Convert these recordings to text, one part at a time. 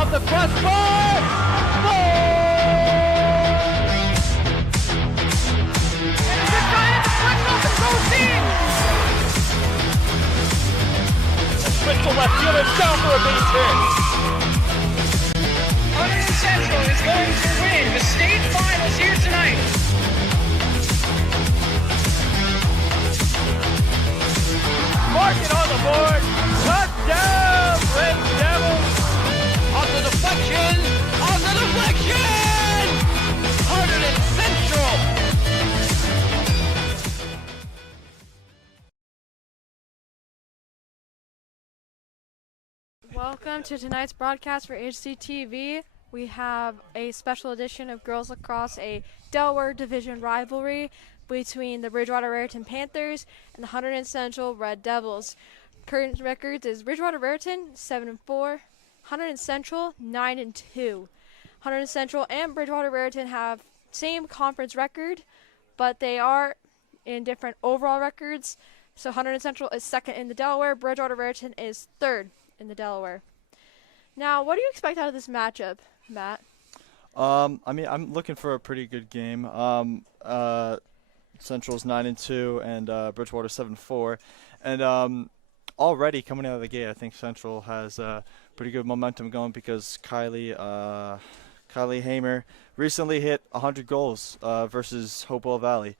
Off the crossbar! Crystal left fielder down for a base hit. Hunterdon Central is going to win the state finals here tonight. Mark it on the board. Touchdown, Red Devils. On the deflection. On the deflection. Hunterdon Central. Welcome to tonight's broadcast for HCTV. We have a special edition of Girls Lacrosse, a Delaware Division rivalry between the Bridgewater Raritan Panthers and the Hunterdon Central Red Devils. Current records is Bridgewater Raritan 7-4, Hunterdon Central 9-2. Hunterdon Central and Bridgewater Raritan have same conference record, but they are in different overall records. So Hunterdon Central is second in the Delaware, Bridgewater Raritan is third in the Delaware. Now, what do you expect out of this matchup, Matt? I mean, I'm looking for a pretty good game. Central's 9-2 and Bridgewater 7-4, and already coming out of the gate, I think Central has pretty good momentum going because Kylie Hamer recently hit 100 goals versus Hopewell Valley.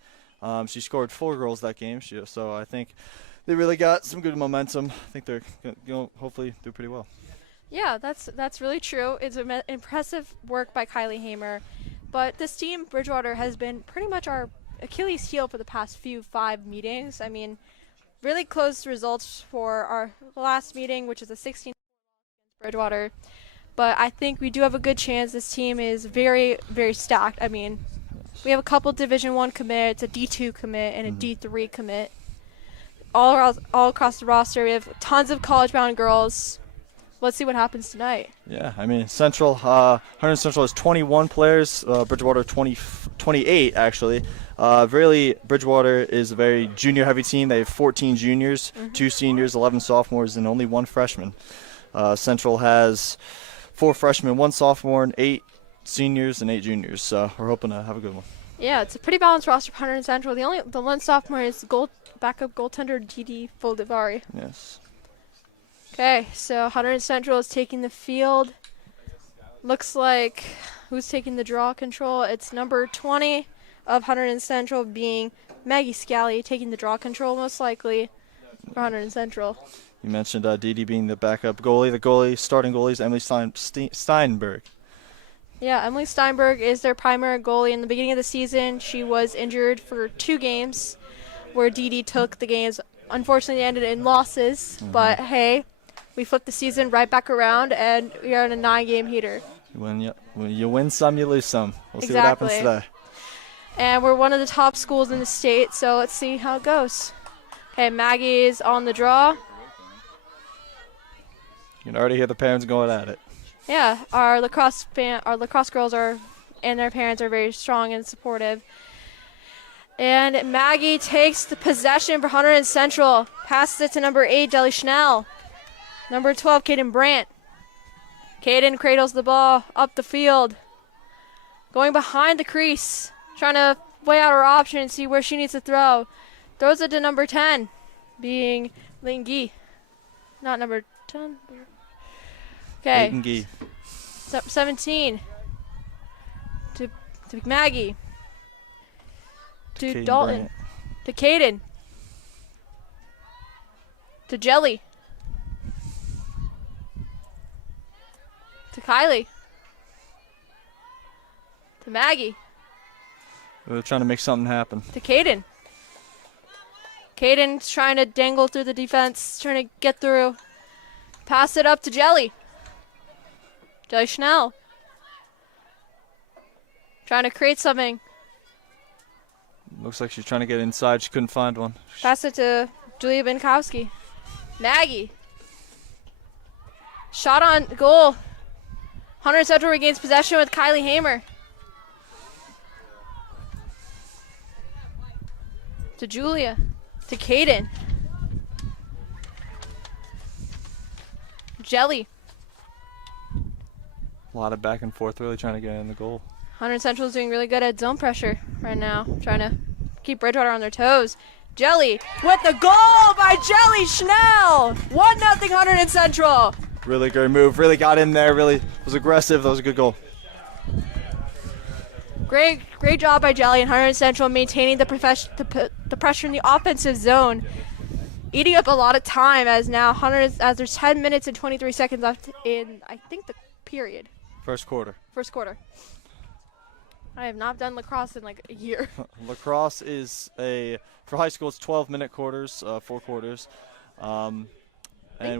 She scored 4 goals that game, so I think they really got some good momentum. I think they're going to hopefully do pretty well. Yeah, that's really true. It's impressive work by Kylie Hamer. But this team, Bridgewater, has been pretty much our Achilles heel for the past 5 meetings. I mean, really close results for our last meeting, which is a 16 Bridgewater. But I think we do have a good chance. This team is very, very stacked. I mean, we have a couple Division I commits, a D2 commit, and a D3 commit. All across the roster, we have tons of college-bound girls. Let's see what happens tonight. Yeah, I mean, Hunterdon Central has 21 players, Bridgewater 28 actually. Really, Bridgewater is a very junior-heavy team. They have 14 juniors, 2 seniors, 11 sophomores, and only 1 freshman. Central has 4 freshmen, 1 sophomore, and 8 seniors and 8 juniors. So we're hoping to have a good one. Yeah, it's a pretty balanced roster for Hunterdon Central. The one sophomore is backup goaltender Didi Foldivari. Yes. Okay, so Hunterdon Central is taking the field. Looks like who's taking the draw control? It's number 20 of Hunterdon Central being Maggie Scally taking the draw control most likely for Hunterdon Central. You mentioned Didi being the backup goalie. The starting goalie is Emily Steinberg. Yeah, Emily Steinberg is their primary goalie. In the beginning of the season, she was injured for 2 games where Didi took the games. Unfortunately, ended in losses, but hey, we flipped the season right back around, and we are in a 9-game heater. You win some, you lose some. We'll see what Exactly. happens today. And we're one of the top schools in the state, so let's see how it goes. Okay, Maggie is on the draw. You can already hear the parents going at it. Yeah, our lacrosse girls and their parents are very strong and supportive. And Maggie takes the possession for Hunterdon Central. Passes it to number 8, Deli Schnell. Number 12, Kaden Brandt. Kaden cradles the ball up the field. Going behind the crease. Trying to weigh out her option and see where she needs to throw. Throws it to number 10, being Lingy. Not number 10. Okay. Lingy. 17. To Maggie. To Kaden Dalton. Brandt. To Kaden. To Jelly. To Kylie. To Maggie. We're trying to make something happen. To Kaden. Kaden's trying to dangle through the defense, trying to get through. Pass it up to Jelly. Jelly Schnell. Trying to create something. Looks like she's trying to get inside. She couldn't find one. Pass it to Julia Binkowski. Maggie. Shot on goal. Hunterdon Central regains possession with Kylie Hamer. To Julia. To Kaden. Jelly. A lot of back and forth, really trying to get in the goal. Hunterdon Central is doing really good at zone pressure right now, trying to keep Bridgewater on their toes. Jelly with the goal by Jelly Schnell. 1-0 Hunterdon Central. Really good move. Really got in there. Really was aggressive. That was a good goal. Great job by Jelly and Hunterdon Central maintaining the pressure in the offensive zone, eating up a lot of time as there's 10 minutes and 23 seconds left in, I think, the period. First quarter. I have not done lacrosse in like a year. Lacrosse is for high school, it's 12-minute quarters, 4 quarters, and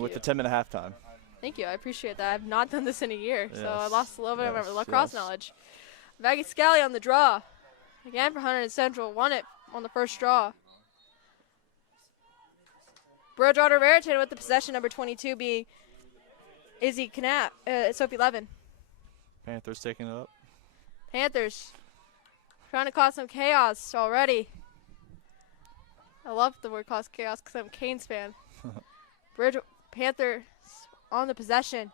with the 10-minute halftime. Thank you. I appreciate that. I've not done this in a year, so I Yes. lost a little bit of my Yes, lacrosse yes. knowledge. Maggie Scally on the draw. Again for Hunterdon Central. Won it on the first draw. Bridgewater Raritan with the possession, number 22 being Izzy Knapp, Sophie Levin. Panthers taking it up. Panthers trying to cause some chaos already. I love the word cause chaos because I'm a Canes fan. Panthers on the possession.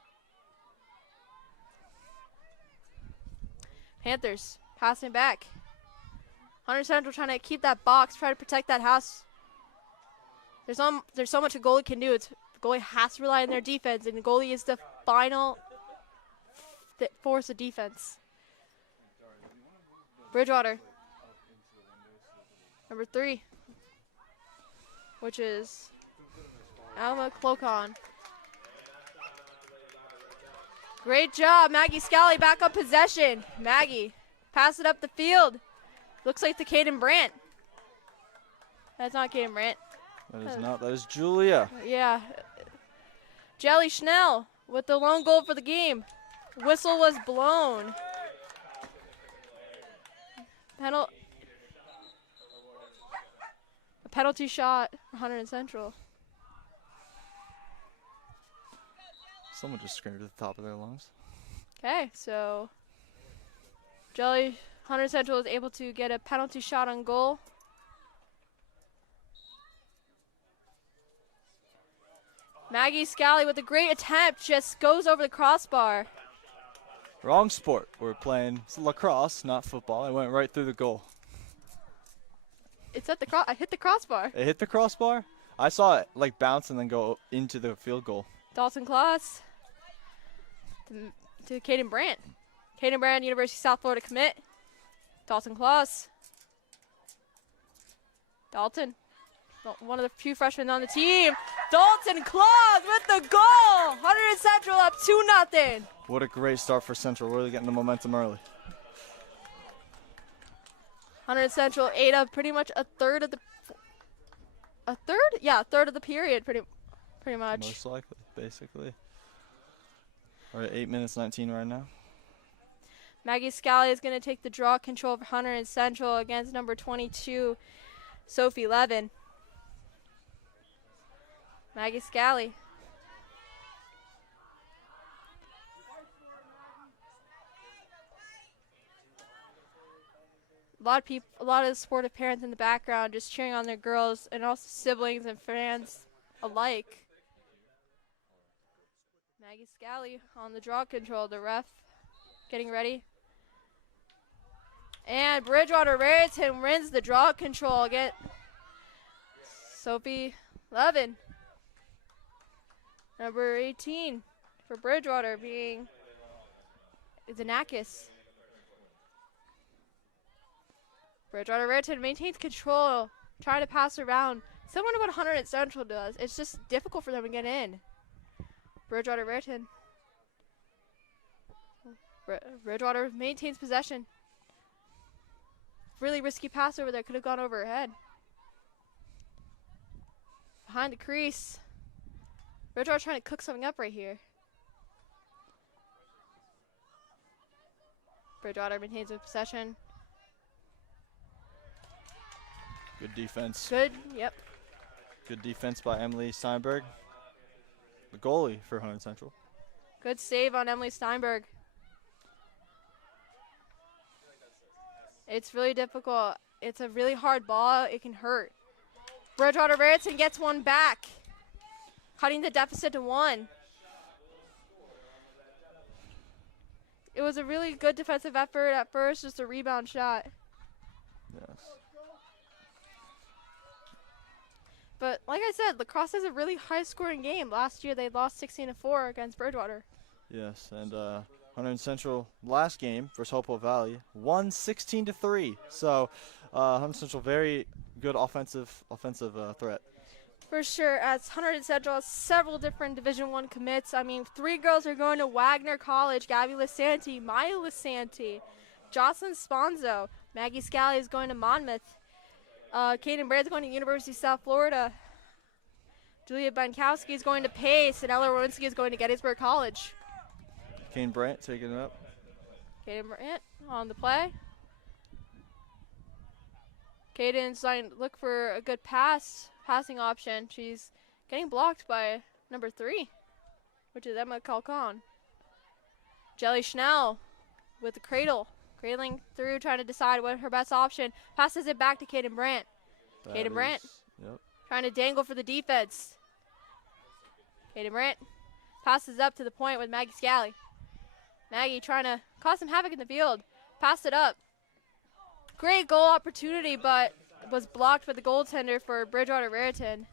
Panthers passing back. Hunterdon Central trying to keep that box, try to protect that house. There's so much a goalie can do. The goalie has to rely on their defense, and the goalie is the final force of defense. Bridgewater, number 3, which is Alma Clocon. Great job, Maggie Scally back up possession. Maggie, pass it up the field. Looks like to Caden Brandt. That's not Caden Brandt. That is not. That is Julia. Yeah. Jelly Schnell with the lone goal for the game. Whistle was blown. A penalty shot for Hunterdon Central. Someone just screamed at the top of their lungs. Okay, so Hunterdon Central is able to get a penalty shot on goal. Maggie Scally with a great attempt just goes over the crossbar. Wrong sport. We're playing lacrosse, not football. I went right through the goal. It's at the I hit the crossbar. It hit the crossbar? I saw it like bounce and then go into the field goal. Dalton Kloss to Caden Brandt. Caden Brandt, University of South Florida commit. Dalton Kloss. Dalton, one of the few freshmen on the team. Dalton Kloss with the goal. Hunterdon Central up 2-0. What a great start for Central. Really getting the momentum early. Hunterdon Central ate up pretty much a third of the period, pretty much. Most likely, basically. We're at 8 minutes 19 right now. Maggie Scally is going to take the draw control for Hunterdon Central against number 22, Sophie Levin. Maggie Scally. A lot of supportive parents in the background just cheering on their girls, and also siblings and fans alike. Maggie Scally on the draw control, the ref getting ready. And Bridgewater Raritan wins the draw control against Sophie Levin. Number 18 for Bridgewater being Zanakis. Bridgewater Raritan maintains control, trying to pass around. Similar to what Hunterdon Central does. It's just difficult for them to get in. Bridgewater Raritan. Bridgewater maintains possession. Really risky pass over there. Could have gone over her head. Behind the crease. Bridgewater trying to cook something up right here. Bridgewater maintains the possession. Good defense. Good, yep. Good defense by Emily Steinberg, the goalie for Hunterdon Central. Good save on Emily Steinberg. It's really difficult. It's a really hard ball. It can hurt. Bridgewater Raritan gets one back, cutting the deficit to 1. it was a really good defensive effort at first, just a rebound shot. Yes. But like I said, Lacrosse is a really high-scoring game. Last year they lost 16-4 against Bridgewater. Yes, and Hunterdon Central last game versus Hopewell Valley won 16-3. So Hunterdon Central very good offensive threat. For sure, as Hunterdon Central has several different Division I commits. I mean, 3 girls are going to Wagner College: Gabby Lisanti, Maya Lisanti, Jocelyn Sponzo, Maggie Scally is going to Monmouth. Kaden Brand's going to University of South Florida. Julia Bankowski is going to Pace, and Ella Rowinski is going to Gettysburg College. Kane Brandt taking it up. Kaden Brandt on the play. Kaden's trying to look for a good passing option. She's getting blocked by number 3, which is Emma Calcon. Jelly Schnell with the cradling through, trying to decide what her best option. Passes it back to Kaden Brandt. Kaden Brandt trying to dangle for the defense. Kaden Brandt passes up to the point with Maggie Scally. Maggie trying to cause some havoc in the field. Pass it up. Great goal opportunity, but was blocked by the goaltender for Bridgewater Raritan.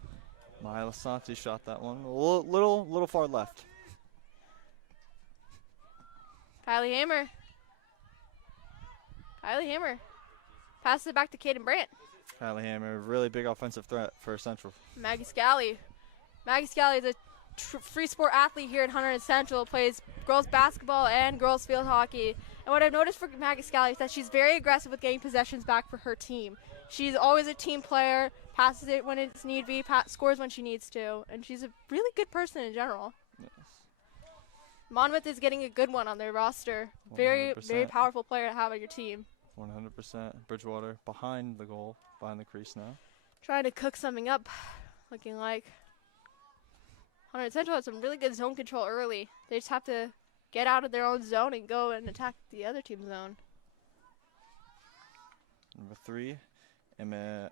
Maya Lisanti shot that one. A little far left. Kylie Hammer passes it back to Kaden Brandt. Kylie Hammer, really big offensive threat for Central. Maggie Scally is a free sport athlete here at Hunterdon Central, plays girls basketball and girls field hockey. And what I've noticed for Maggie Scally is that she's very aggressive with getting possessions back for her team. She's always a team player, passes it when it's need be, scores when she needs to, and she's a really good person in general. Yes. Monmouth is getting a good one on their roster. 100%. Very powerful player to have on your team. 100%. Bridgewater behind the goal, behind the crease now. Trying to cook something up, looking like Hunterdon Central has some really good zone control early. They just have to get out of their own zone and go and attack the other team's zone. Number 3, Emma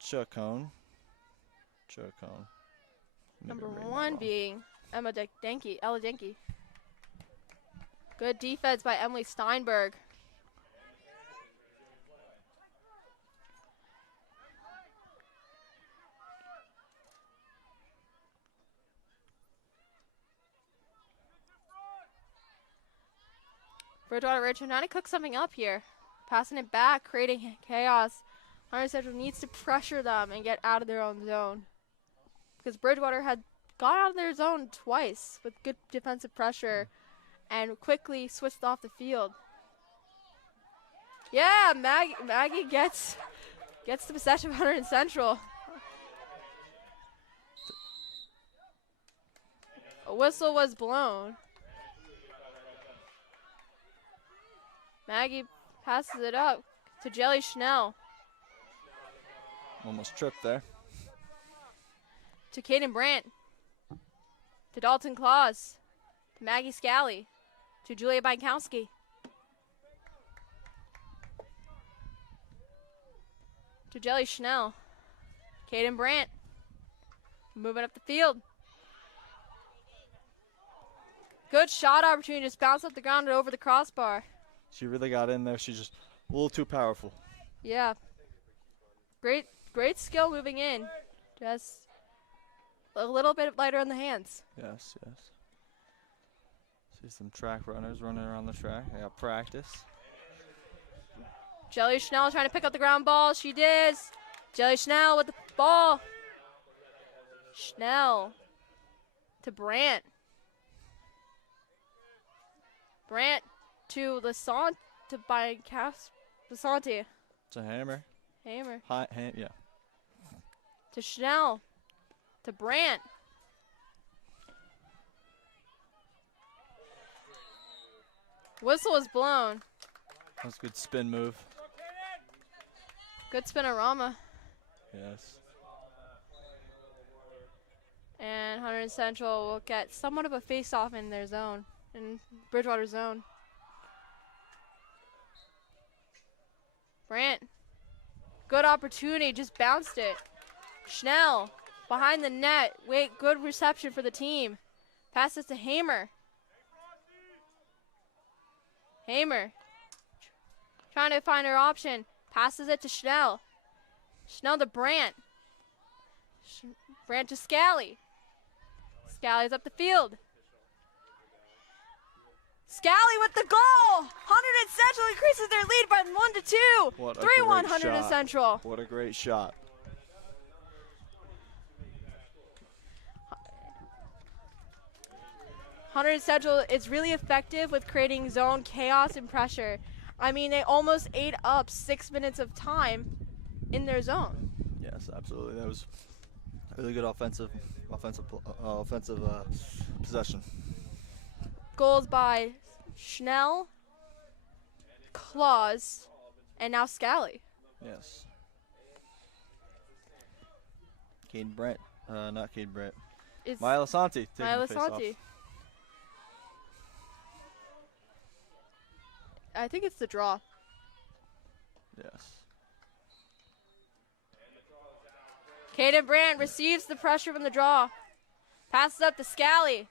Chacon. Number 1 being Ella Denke. Good defense by Emily Steinberg. Bridgewater Raritan trying to cook something up here. Passing it back, creating chaos. Hunterdon Central needs to pressure them and get out of their own zone. Because Bridgewater had got out of their zone twice with good defensive pressure and quickly switched off the field. Yeah, Maggie gets the possession of Hunterdon Central. A whistle was blown. Maggie passes it up to Jelly Schnell. Almost tripped there. To Kaden Brandt. To Dalton Claus. To Maggie Scally. To Julia Bankowski. To Jelly Schnell. Kaden Brandt. Moving up the field. Good shot opportunity. Just bounced off the ground and over the crossbar. She really got in there. She's just a little too powerful. Yeah. Great skill moving in. Just a little bit lighter on the hands. Yes. See some track runners running around the track. They got practice. Jelly Schnell trying to pick up the ground ball. She did. Jelly Schnell with the ball. Schnell to Brandt. Brandt to Lisanti. It's a Hammer. Yeah. To Schnell. To Brandt. Whistle is blown. That's a good spin move. Good spinorama. Yes. And Hunterdon Central will get somewhat of a face-off in their zone, in Bridgewater zone. Brandt, good opportunity, just bounced it. Schnell, behind the net, good reception for the team. Passes to Hamer. Hamer trying to find her option. Passes it to Schnell. Schnell to Brandt. Brandt to Scally. Scally's up the field. Scally with the goal! Hunterdon Central increases their lead by 1-2. What a 3-1 great Hunterdon shot. Central. What a great shot. Hunterdon Central is really effective with creating zone chaos and pressure. I mean, they almost ate up 6 minutes of time in their zone. Yes, absolutely. That was really good offensive possession. Goals by Schnell, Claus, and now Scally. Yes. Caden Brent, not Caden Brent. It's Maya Lasanti taking Maya the face-off. Lasanti. I think it's the draw. Yes. Caden Brandt receives the pressure from the draw. Passes up to Scally.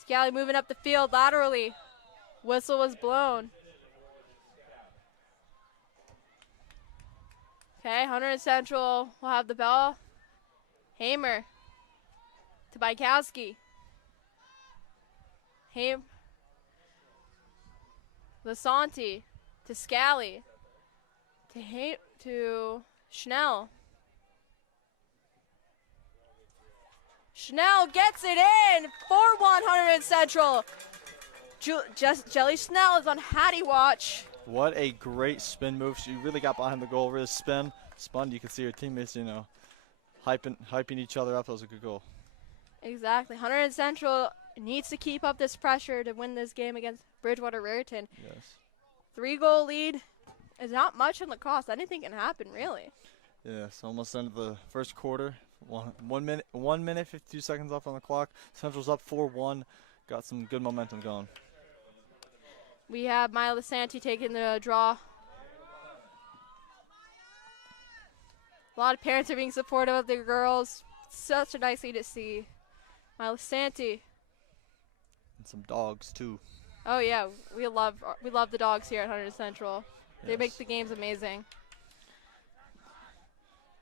Scally moving up the field laterally. Whistle was blown. Okay, Hunterdon Central will have the ball. Hamer to Bykowski. Lasanti to Scally. To Schnell. Schnell gets it in. 4-1 Hunterdon Central. Jelly Schnell is on Hattie watch. What a great spin move. She really got behind the goal, really spun. You could see her teammates, hyping each other up. That was a good goal. Exactly. Hunterdon Central needs to keep up this pressure to win this game against Bridgewater Raritan. Yes. 3-goal lead is not much in lacrosse. Anything can happen, really. Yes, almost end of the first quarter. 1 minute, 52 seconds left on the clock. Central's up 4-1. Got some good momentum going. We have Maya Lasanti taking the draw. A lot of parents are being supportive of their girls. Such a nice thing to see. Maya Lasanti. And some dogs, too. Oh yeah, we love the dogs here at Hunterdon Central. They Yes. make the games amazing.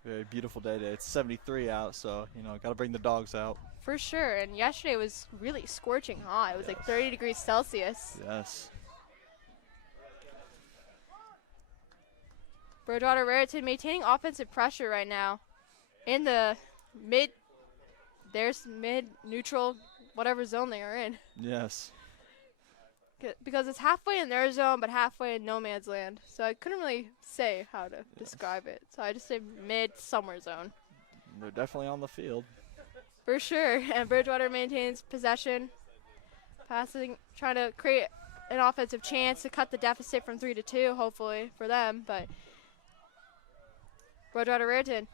Very beautiful day today. It's 73 out, so, got to bring the dogs out. For sure, and yesterday was really scorching hot. It was like Yes. 30 degrees Celsius. Yes. Bridgewater Raritan maintaining offensive pressure right now. In the mid-neutral, whatever zone they are in. Yes. Because it's halfway in their zone, but halfway in no man's land. So I couldn't really say how to describe it. So I just say mid-somewhere zone. They're definitely on the field. For sure. And Bridgewater maintains possession. Passing, trying to create an offensive chance to cut the deficit from 3-2, hopefully, for them. But Bridgewater Raritan.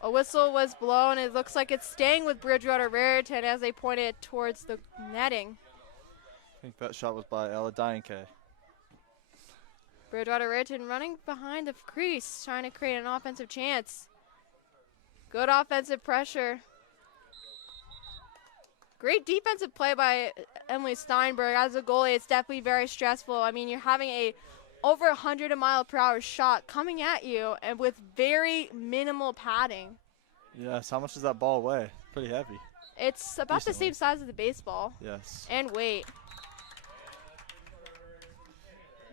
A whistle was blown. It looks like it's staying with Bridgewater Raritan as they point it towards the netting. I think that shot was by Ella Dienke. Bridgewater Raritan running behind the crease, trying to create an offensive chance. Good offensive pressure. Great defensive play by Emily Steinberg. As a goalie, it's definitely very stressful. I mean, you're having a over 100 mile/per-hour shot coming at you and with very minimal padding. Yes, how much does that ball weigh? Pretty heavy. It's about the same size as the baseball. Yes. And weight.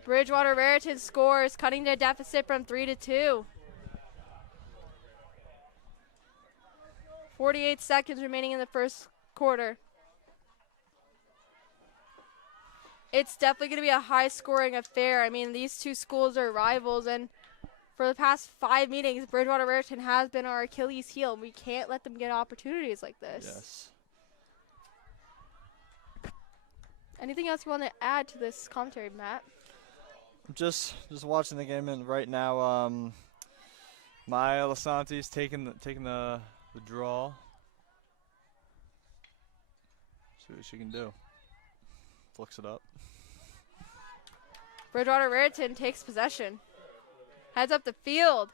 Bridgewater Raritan scores, cutting the deficit from 3-2. 48 seconds remaining in the first quarter. It's definitely going to be a high-scoring affair. I mean, these two schools are rivals, and for the past 5 meetings, Bridgewater Raritan has been our Achilles heel. We can't let them get opportunities like this. Yes. Anything else you want to add to this commentary, Matt? Just watching the game and right now. Maya Lasanti's taking the draw. See what she can do. Flicks it up. Bridgewater Raritan takes possession. Heads up the field.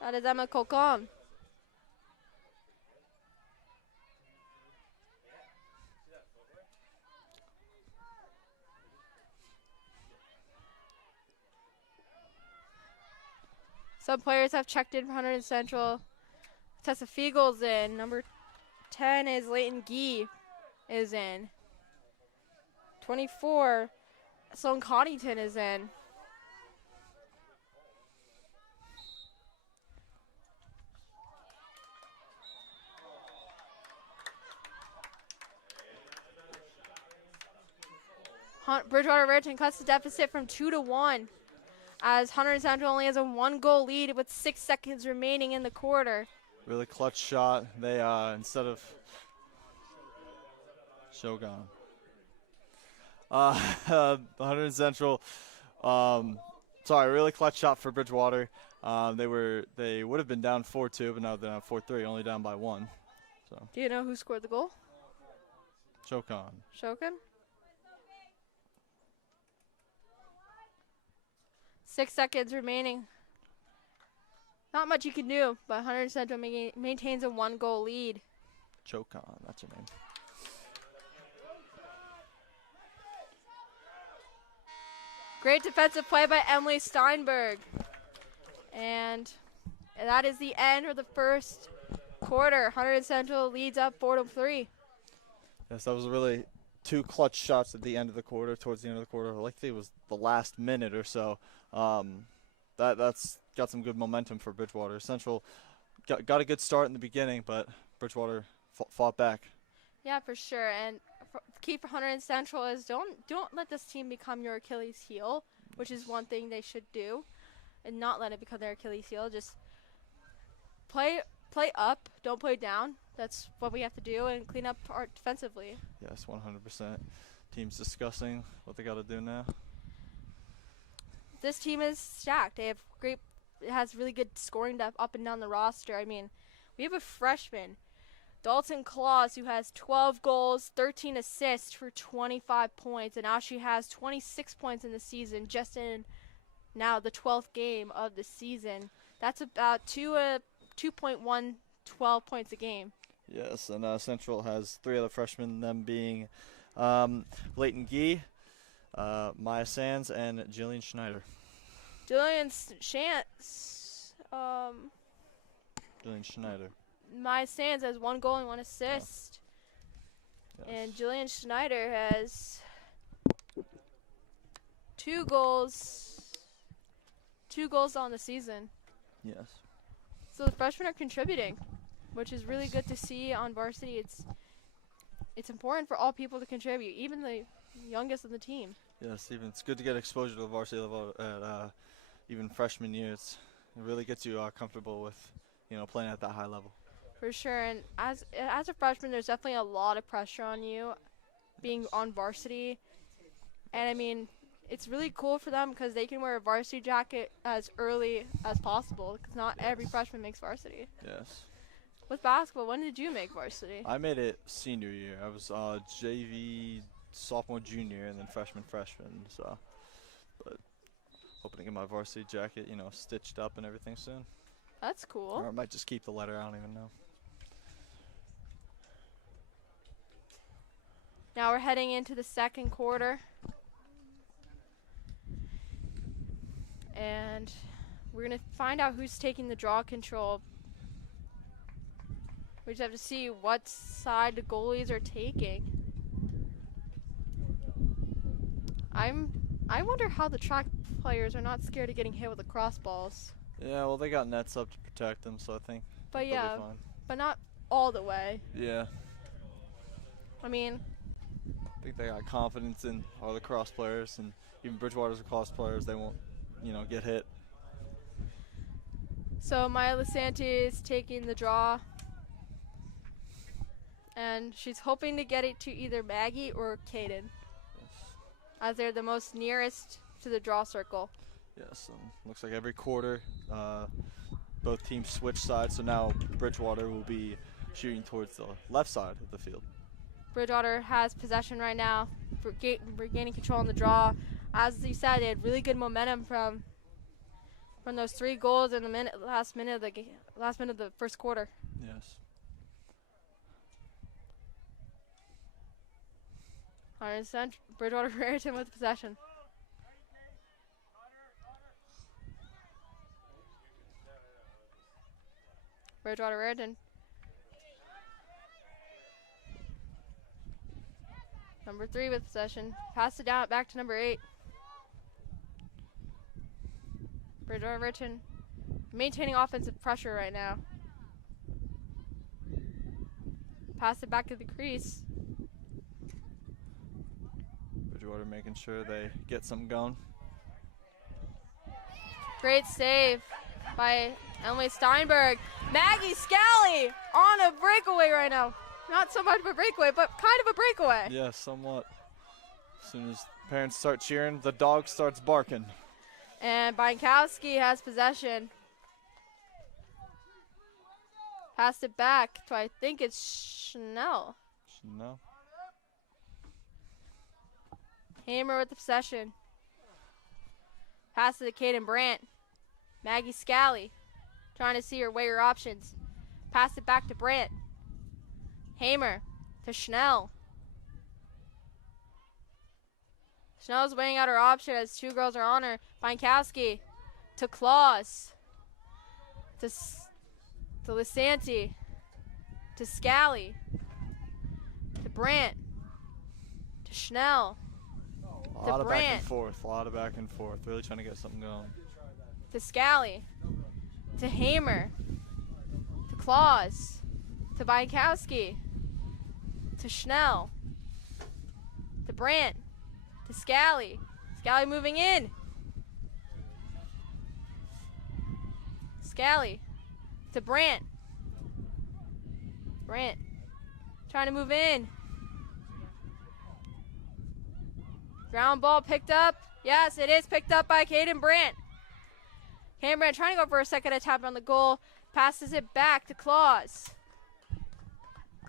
That is Emma Colcom. Some players have checked in for Hunterdon Central. Tessa Fiegel's in. Number 10 is Leighton Gee is in. 24, Sloan Coddington is in. Bridgewater Raritan cuts the deficit from 2-1 as Hunterdon Central only has a 1-goal lead with 6 seconds remaining in the quarter. Really clutch shot. They, instead of Shogun. Hunterdon Central, really clutch shot for Bridgewater. They would have been down 4-2, but now they're down 4-3, only down by 1. So. Do you know who scored the goal? Shokan? 6 seconds remaining. Not much you can do, but Hunterdon Central maintains a 1-goal lead. Chokon, that's your name. Great defensive play by Emily Steinberg. And that is the end of the first quarter. Hunterdon Central leads up 4-3. Yes, that was really 2 clutch shots at the end of the quarter, towards the end of the quarter. I think it was the last minute or so. That's got some good momentum for Bridgewater. Central got a good start in the beginning, but Bridgewater fought back. Yeah, for sure. And key for Hunterdon Central is don't let this team become your Achilles heel, which is one thing they should do, and not let it become their Achilles heel. Just play up, don't play down. That's what we have to do, and clean up defensively. Yes, 100%. Team's discussing what they got to do now. This team is stacked. It has really good scoring depth up and down the roster. I mean, we have a freshman, Dalton Claus, who has 12 goals, 13 assists for 25 points, and now she has 26 points in the season, just in now the 12th game of the season. That's about 2.1, 12 points a game. Yes, and Central has 3 other freshmen, them being Leighton Gee, Maya Sands, and Jillian Schneider. Jillian Schneider. Maya Sands has 1 goal and 1 assist. Yes. And Jillian Schneider has 2 goals on the season. Yes. So the freshmen are contributing, which is really good to see on varsity. It's important for all people to contribute, even the youngest of the team. Yes, even it's good to get exposure to the varsity level at even freshman years. It really gets you comfortable with, playing at that high level. For sure, and as a freshman, there's definitely a lot of pressure on you being on varsity. And I mean, it's really cool for them because they can wear a varsity jacket as early as possible, because not every freshman makes varsity. Yes. With basketball, when did you make varsity? I made it senior year. I was JV, sophomore, junior, and then freshman. So, but hoping to get my varsity jacket, stitched up and everything soon. That's cool. Or I might just keep the letter. I don't even know. Now we're heading into the second quarter. And we're going to find out who's taking the draw control. We just have to see what side the goalies are taking. I wonder how the track players are not scared of getting hit with the crossballs. Yeah, well, they got nets up to protect them, so I think they'll be fine. But not all the way. Yeah. I mean, I think they got confidence in our lacrosse players, and even Bridgewater's lacrosse players, they won't, get hit. So Maya Lisanti is taking the draw. And she's hoping to get it to either Maggie or Kaden, Yes. as they're the most nearest to the draw circle. Yes, and looks like every quarter both teams switch sides, so now Bridgewater will be shooting towards the left side of the field. Bridgewater has possession right now, regaining control on the draw. As you said, they had really good momentum from those 3 goals in the last minute of the first quarter. Yes. Bridgewater Raritan with possession. Bridgewater Raritan. Number 3 with possession. Pass it down back to number 8. Bridgewater Raritan maintaining offensive pressure right now. Pass it back to the crease. Bridgewater making sure they get something going. Great save by Emily Steinberg. Maggie Scally on a breakaway right now. Not so much of a breakaway, but kind of a breakaway. Yeah, somewhat. As soon as parents start cheering, the dog starts barking. And Bienkowski has possession. Passed it back to, I think it's Schnell. No. Hamer with the possession. Pass it to Kaden Brandt. Maggie Scally trying to see her weigh her options. Pass it back to Brandt. Hamer to Schnell. Schnell's weighing out her option as 2 girls are on her. Bienkowski to Claus. To Lisanti. To Scally. To Brandt. To Schnell. A lot of back Brandt. and forth. A lot of back and forth. Really trying to get something going. To Scally. To Hamer. To Claus. To Bienkowski. To Schnell. To Brandt. To Scally. Scally moving in. Scally. To Brandt. Brandt. Trying to move in. Ground ball picked up. Yes, it is picked up by Kaden Brandt. Kaden Brandt trying to go for a second attempt on the goal. Passes it back to Claus.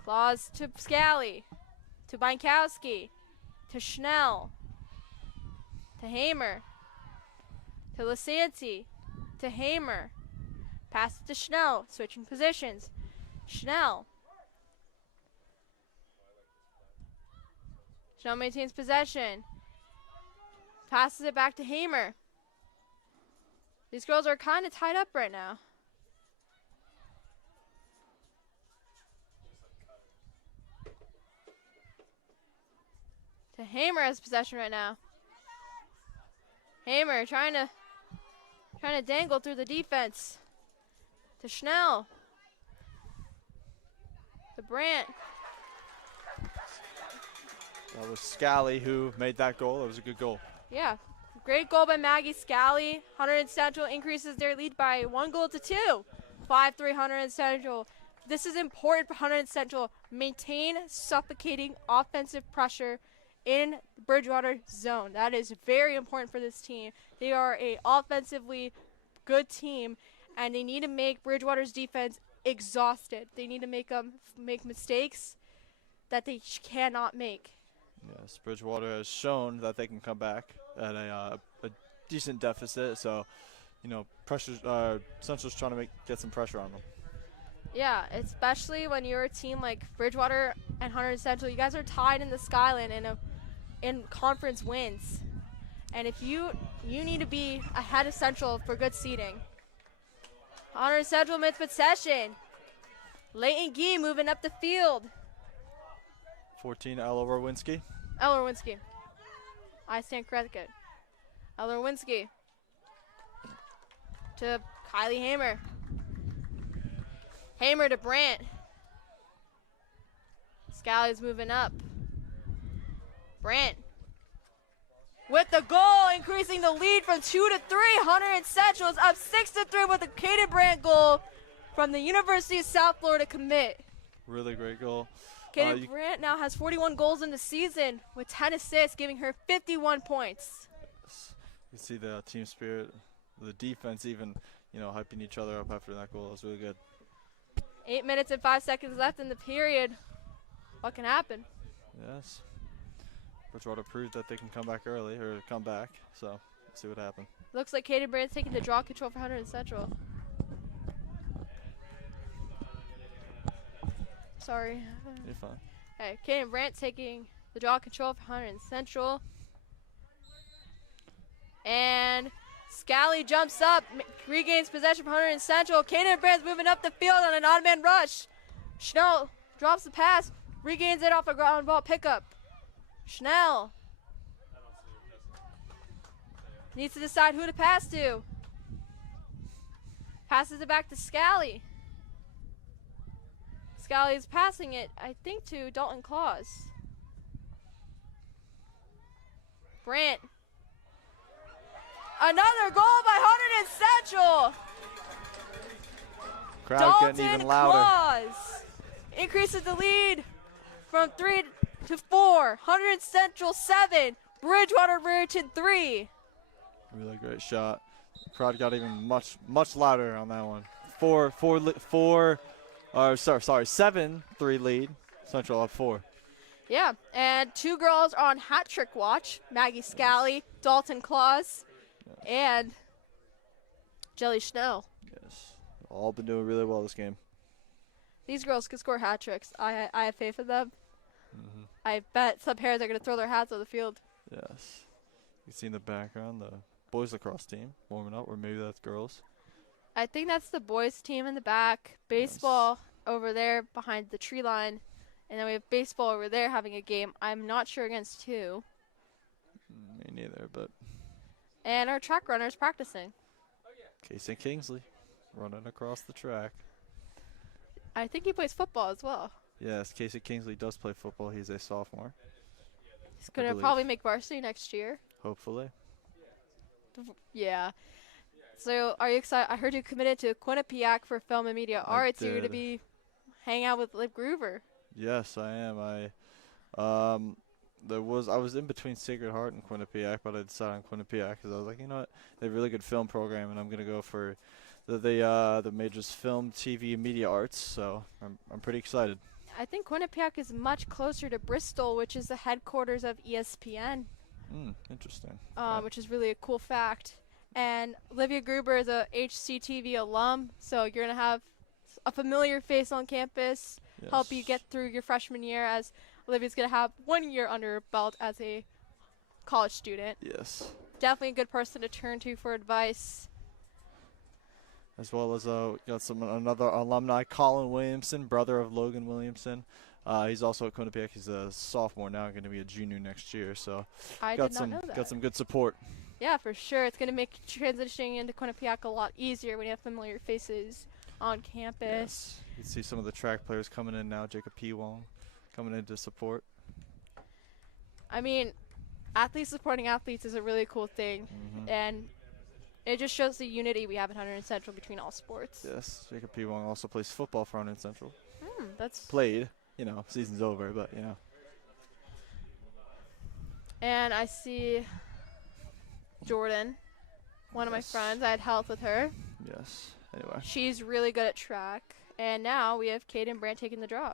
Claus to Scally. To Bienkowski. To Schnell. To Hamer. To Lisanti. To Hamer. Pass it to Schnell. Switching positions. Schnell. Schnell maintains possession. Passes it back to Hamer. These girls are kind of tied up right now. To Hamer has possession right now. Hamer trying to dangle through the defense. To Schnell. To Brandt. That was Scally who made that goal. It was a good goal. Yeah. Great goal by Maggie Scally. Hunterdon Central increases their lead by 1 goal to 2. 5-3 Hunterdon Central. This is important for Hunterdon Central. Maintain suffocating offensive pressure in Bridgewater zone. That is very important for this team. They are a offensively good team, and they need to make Bridgewater's defense exhausted. They need to make them make mistakes that they cannot make. Yes, Bridgewater has shown that they can come back at a decent deficit. So, you know, Central's trying to get some pressure on them. Yeah, especially when you're a team like Bridgewater and Hunterdon Central. You guys are tied in the Skyline in conference wins, and if you need to be ahead of Central for good seeding. Hunterdon Central mid possession. Leighton Gee moving up the field. 14, Ella Rowinski. Ella Rowinski. I stand corrected. Ella Rowinski. To Kylie Hamer. Hamer to Brandt. Scally's moving up. Brandt. With the goal, increasing the lead from 2-3. Hunterdon Central is up 6-3 with a Kaden Brandt goal from the University of South Florida commit. Really great goal. Kaden Brandt now has 41 goals in the season with 10 assists, giving her 51 points. You see the team spirit, the defense even, hyping each other up after that goal. It was really good. 8 minutes and 5 seconds left in the period. What can happen? Yes. Bridgewater proved that they can come back early, or come back. So, let's see what happens. Looks like Kaden Brandt's taking the draw control for Hunterdon Central. Sorry. You're fine. Okay, Kaden Brandt taking the draw control for Hunterdon Central. And Scally jumps up, regains possession from Hunter and Central. Caden Brand's moving up the field on an odd man rush. Schnell drops the pass, regains it off a ground ball pickup. Schnell needs to decide who to pass to. Passes it back to Scally. Scally is passing it, I think, to Dalton Claus. Brant. Another goal by Hunterdon Central. Crowd getting even louder. Claus increases the lead from 3 to 4. Hunterdon Central 7. Bridgewater Raritan 3. Really great shot. Crowd got even much louder on that one. 7-3 lead. Central up 4. Yeah, and 2 girls are on hat trick watch. Maggie Scally, Dalton Claus, and Jelly Schnell. Yes, all been doing really well this game. These girls can score hat tricks. I have faith in them. I bet some parents are going to throw their hats on the field. Yes. You see in the background the boys lacrosse team warming up, or maybe that's girls. I think that's the boys team in the back. Baseball over there behind the tree line. And then we have baseball over there having a game. I'm not sure against who. Me neither, but. And our track runner's practicing. Casey Kingsley running across the track. I think he plays football as well. Yes, Casey Kingsley does play football. He's a sophomore. He's going to probably make varsity next year. Hopefully. Yeah. So, are you excited? I heard you committed to Quinnipiac for Film and Media Arts. You're going to be hanging out with Liv Groover. Yes, I am. I was in between Sacred Heart and Quinnipiac, but I decided on Quinnipiac because I was like, you know what, they have a really good film program, and I'm gonna go for the major's film, TV, and media arts. So I'm pretty excited. I think Quinnipiac is much closer to Bristol, which is the headquarters of ESPN. Interesting. Which is really a cool fact. And Olivia Gruber is a HCTV alum, so you're gonna have a familiar face on campus. Yes. Help you get through your freshman year, as Olivia's going to have 1 year under her belt as a college student. Yes. Definitely a good person to turn to for advice. As well as got another alumni, Colin Williamson, brother of Logan Williamson. He's also at Quinnipiac. He's a sophomore now, going to be a junior next year. So I did not know that. Got some good support. Yeah, for sure. It's going to make transitioning into Quinnipiac a lot easier when you have familiar faces on campus. Yes. You can see some of the track players coming in now. Jacob P. Wong coming in to support. I mean, athletes supporting athletes is a really cool thing. And it just shows the unity we have at Hunterdon Central between all sports. Yes. Jacob P. Wong also plays football for Hunterdon Central. That's played. You know, season's over, but, you know. And I see Jordan, one of my friends. I had health with her. Yes. Anyway. She's really good at track. And now we have Caden Brandt taking the draw.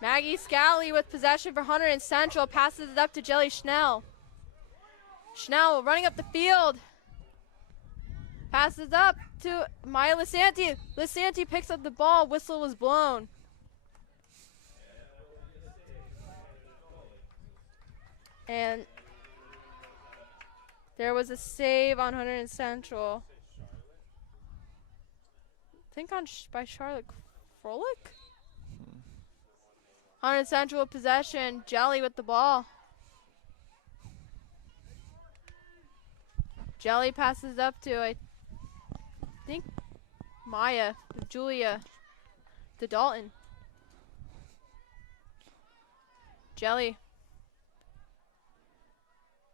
Maggie Scally with possession for Hunterdon Central. Passes it up to Jelly Schnell. Schnell running up the field. Passes up to Maya Lisanti. Lisanti picks up the ball. Whistle was blown. And there was a save on Hunterdon Central. I think by Charlotte Froelich. Hunterdon Central with possession. Jelly with the ball. Jelly passes up to, I think, Maya, Julia, to Dalton. Jelly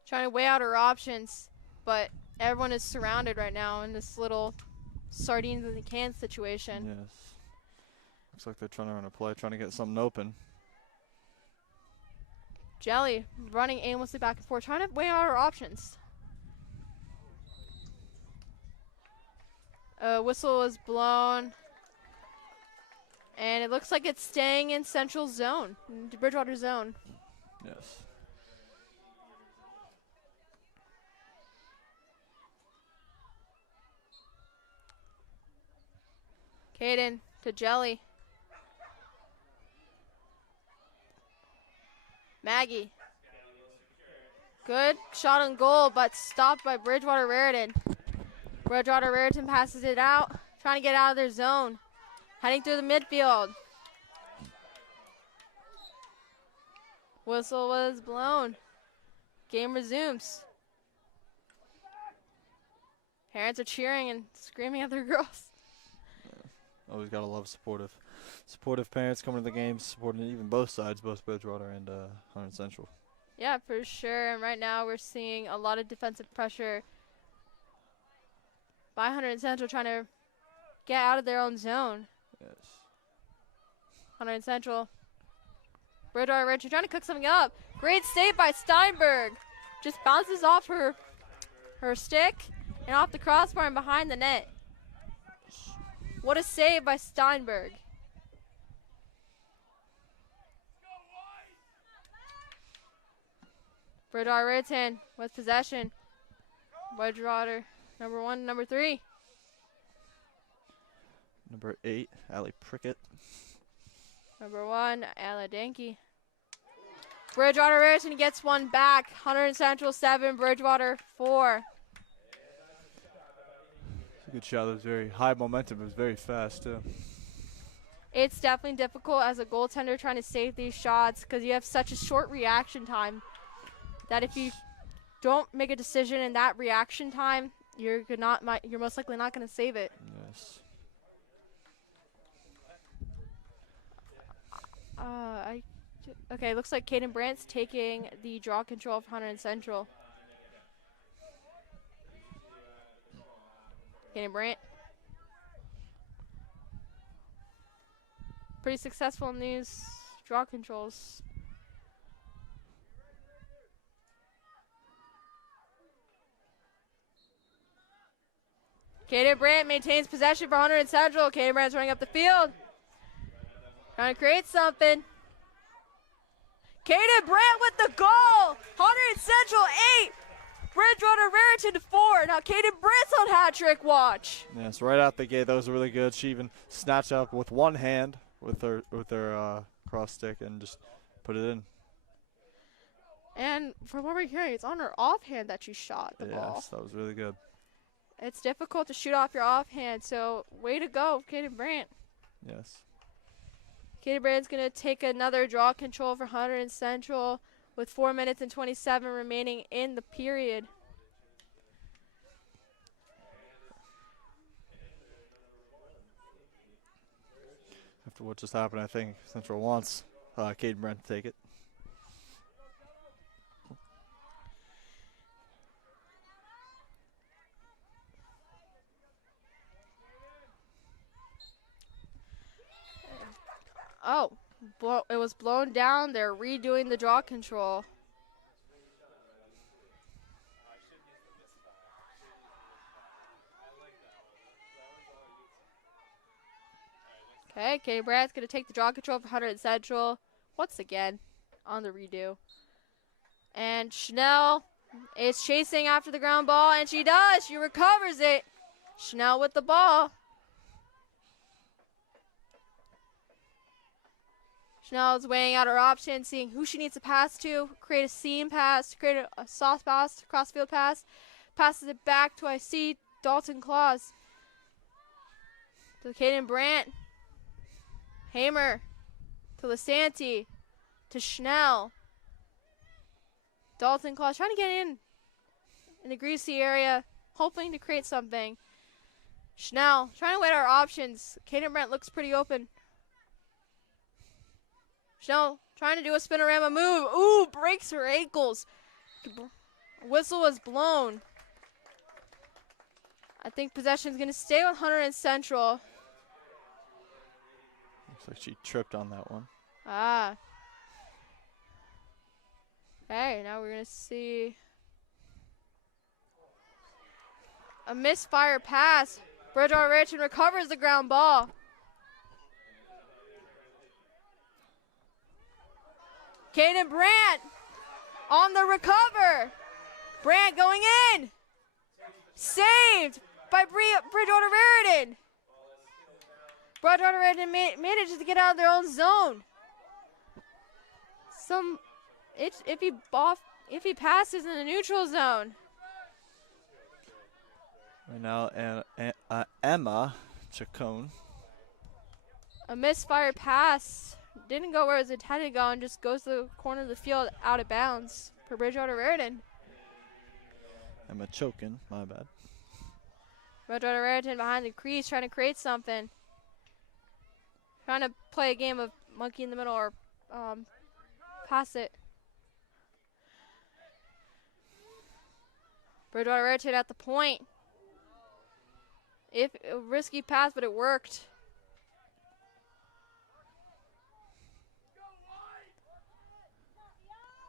trying to weigh out her options, but everyone is surrounded right now in this little sardines in the can situation. Yes. Looks like they're trying to run a play, trying to get something open. Jelly running aimlessly back and forth, trying to weigh out her options. Whistle was blown. And it looks like it's staying in Central zone, the Bridgewater zone. Yes. Caden to Jelly. Aggie. Good shot on goal, but stopped by Bridgewater Raritan. Bridgewater Raritan passes it out, trying to get out of their zone. Heading through the midfield. Whistle was blown. Game resumes. Parents are cheering and screaming at their girls. Always gotta love supportive parents coming to the games, supporting even both sides, both Bridgewater and Hunterdon Central. Yeah, for sure. And right now we're seeing a lot of defensive pressure by Hunterdon Central trying to get out of their own zone. Yes. Hunterdon Central. Bridgewater Raritan trying to cook something up. Great save by Steinberg. Just bounces off her stick and off the crossbar and behind the net. What a save by Steinberg. Bridgewater Raritan with possession. Bridgewater, number 1, number 3. Number 8, Allie Prickett. Number 1, Ella Danke. Bridgewater Raritan gets one back. Hunterdon Central 7, Bridgewater 4. It's a good shot. It was very high momentum. It was very fast, too. It's definitely difficult as a goaltender trying to save these shots because you have such a short reaction time that if you don't make a decision in that reaction time, you're most likely not going to save it. Yes. Okay, looks like Caden Brandt's taking the draw control of Hunterdon Central. Caden Brandt. Pretty successful in these draw controls. Caden Brandt maintains possession for Hunterdon Central. Caden Brandt's running up the field. Trying to create something. Caden Brandt with the goal. Hunterdon Central 8. Bridgewater Raritan 4. Now Caden Brandt's on hat trick watch. Yes, right out the gate. That was really good. She even snatched up with one hand with her cross stick and just put it in. And from what we're hearing, it's on her offhand that she shot the ball. Yes, that was really good. It's difficult to shoot off your offhand, so way to go, Caden Brandt. Yes. Caden Brandt's going to take another draw control for Hunterdon Central with 4 minutes and 27 remaining in the period. After what just happened, I think Central wants Caden Brandt to take it. Oh, it was blown down. They're redoing the draw control. Okay, Caden Brandt's going to take the draw control for Hunterdon Central once again on the redo. And Schnell is chasing after the ground ball, and she does. She recovers it. Schnell with the ball. Schnell is weighing out her options, seeing who she needs to pass to, create a seam pass, create a soft pass, crossfield pass. Passes it back to, I see, Dalton Claus. To Caden Brandt. Hamer. To Lisanti. To Schnell. Dalton Claus trying to get in the greasy area, hoping to create something. Schnell trying to weigh our options. Caden Brandt looks pretty open. Schnell trying to do a spinorama move. Ooh, breaks her ankles. Whistle was blown. I think possession's going to stay with Hunterdon Central. Looks like she tripped on that one. Ah. Okay, now we're going to see a misfire pass. Bridgewater Raritan recovers the ground ball. Caden Brandt on the recover. Brandt going in. Saved by Bridgewater Raritan. Bridgewater Raritan manages to get out of their own zone. Some if he passes in the neutral zone. Right now, Emma Chacon. A misfire pass didn't go where it was intended to go and just goes to the corner of the field out of bounds for Bridgewater Raritan. Emma Chokin, my bad. Bridgewater Raritan behind the crease trying to create something. Trying to play a game of monkey in the middle or pass it. Bridgewater Raritan at the point. A risky pass, but it worked.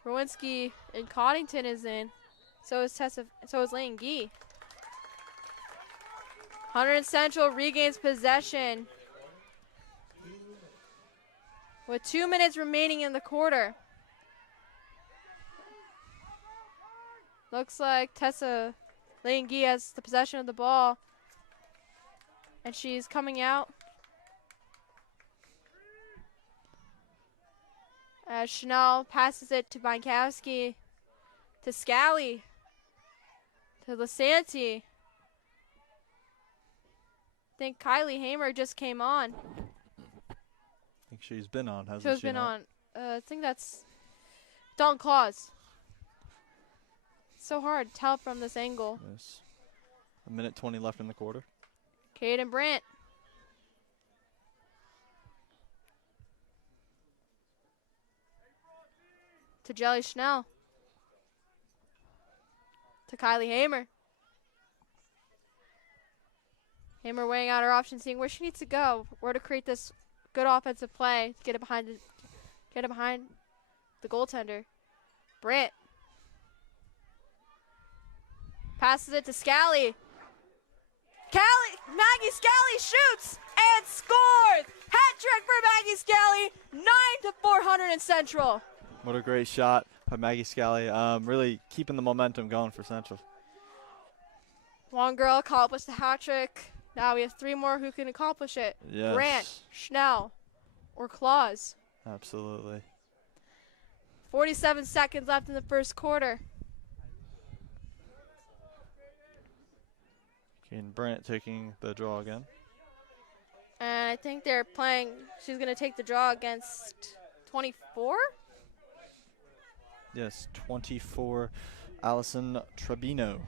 Rowinski and Coddington is in. So is Lane Gee. Hunterdon Central regains possession with 2 minutes remaining in the quarter. Looks like Tessa Lane Gee has the possession of the ball. And she's coming out. As Chanel passes it to Bankowski, to Scally, to Lasanti. I think Kylie Hamer just came on. I think she's been on, hasn't she? She's been on. I think that's Dawn Claus. So hard to tell from this angle. Yes. 1:20 left in the quarter. Caden Brandt. To Jelly Schnell. To Kylie Hamer. Hamer weighing out her options, seeing where she needs to go, where to create this good offensive play to get it behind the goaltender. Brandt. Passes it to Scally. Maggie Scally shoots and scores! Hat trick for Maggie Scally, 9-4 Hunterdon Central. What a great shot by Maggie Scally. Really keeping the momentum going for Central. One girl accomplished the hat trick. Now we have 3 more who can accomplish it. Yes. Brandt, Schnell, or Claus. Absolutely. 47 seconds left in the first quarter. Caden Brandt taking the draw again. And I think they're playing, she's going to take the draw against 24? Yes, 24, Allison Trebino.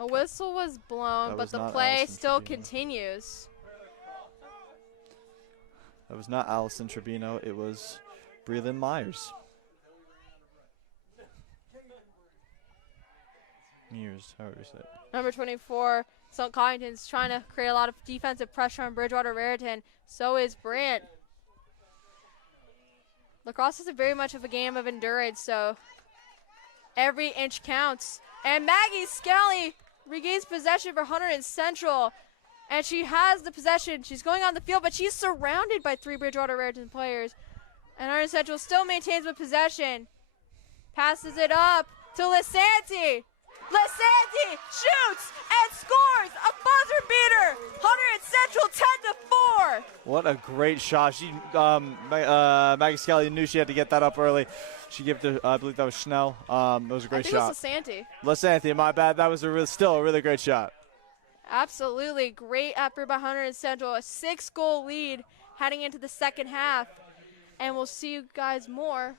A whistle was blown, but the play still continues. That was not Allison Trebino, it was Breland Myers. However you say it. Number 24, St. Coddington's trying to create a lot of defensive pressure on Bridgewater Raritan. So is Brandt. Lacrosse is very much of a game of endurance, so every inch counts. And Maggie Scally regains possession for Hunterdon Central. And she has the possession. She's going on the field, but she's surrounded by 3 Bridgewater Raritan players. And Hunterdon Central still maintains the possession. Passes it up to Lasanti. Lasanti shoots and scores a buzzer beater. Hunterdon Central 10-4. What a great shot. She, Maggie Scally knew she had to get that up early. She gave it to, I believe that was Schnell. It was a great shot. I think it Lasanti, was my bad. That was still a really great shot. Absolutely great effort by Hunterdon Central. A 6-goal lead heading into the second half. And we'll see you guys more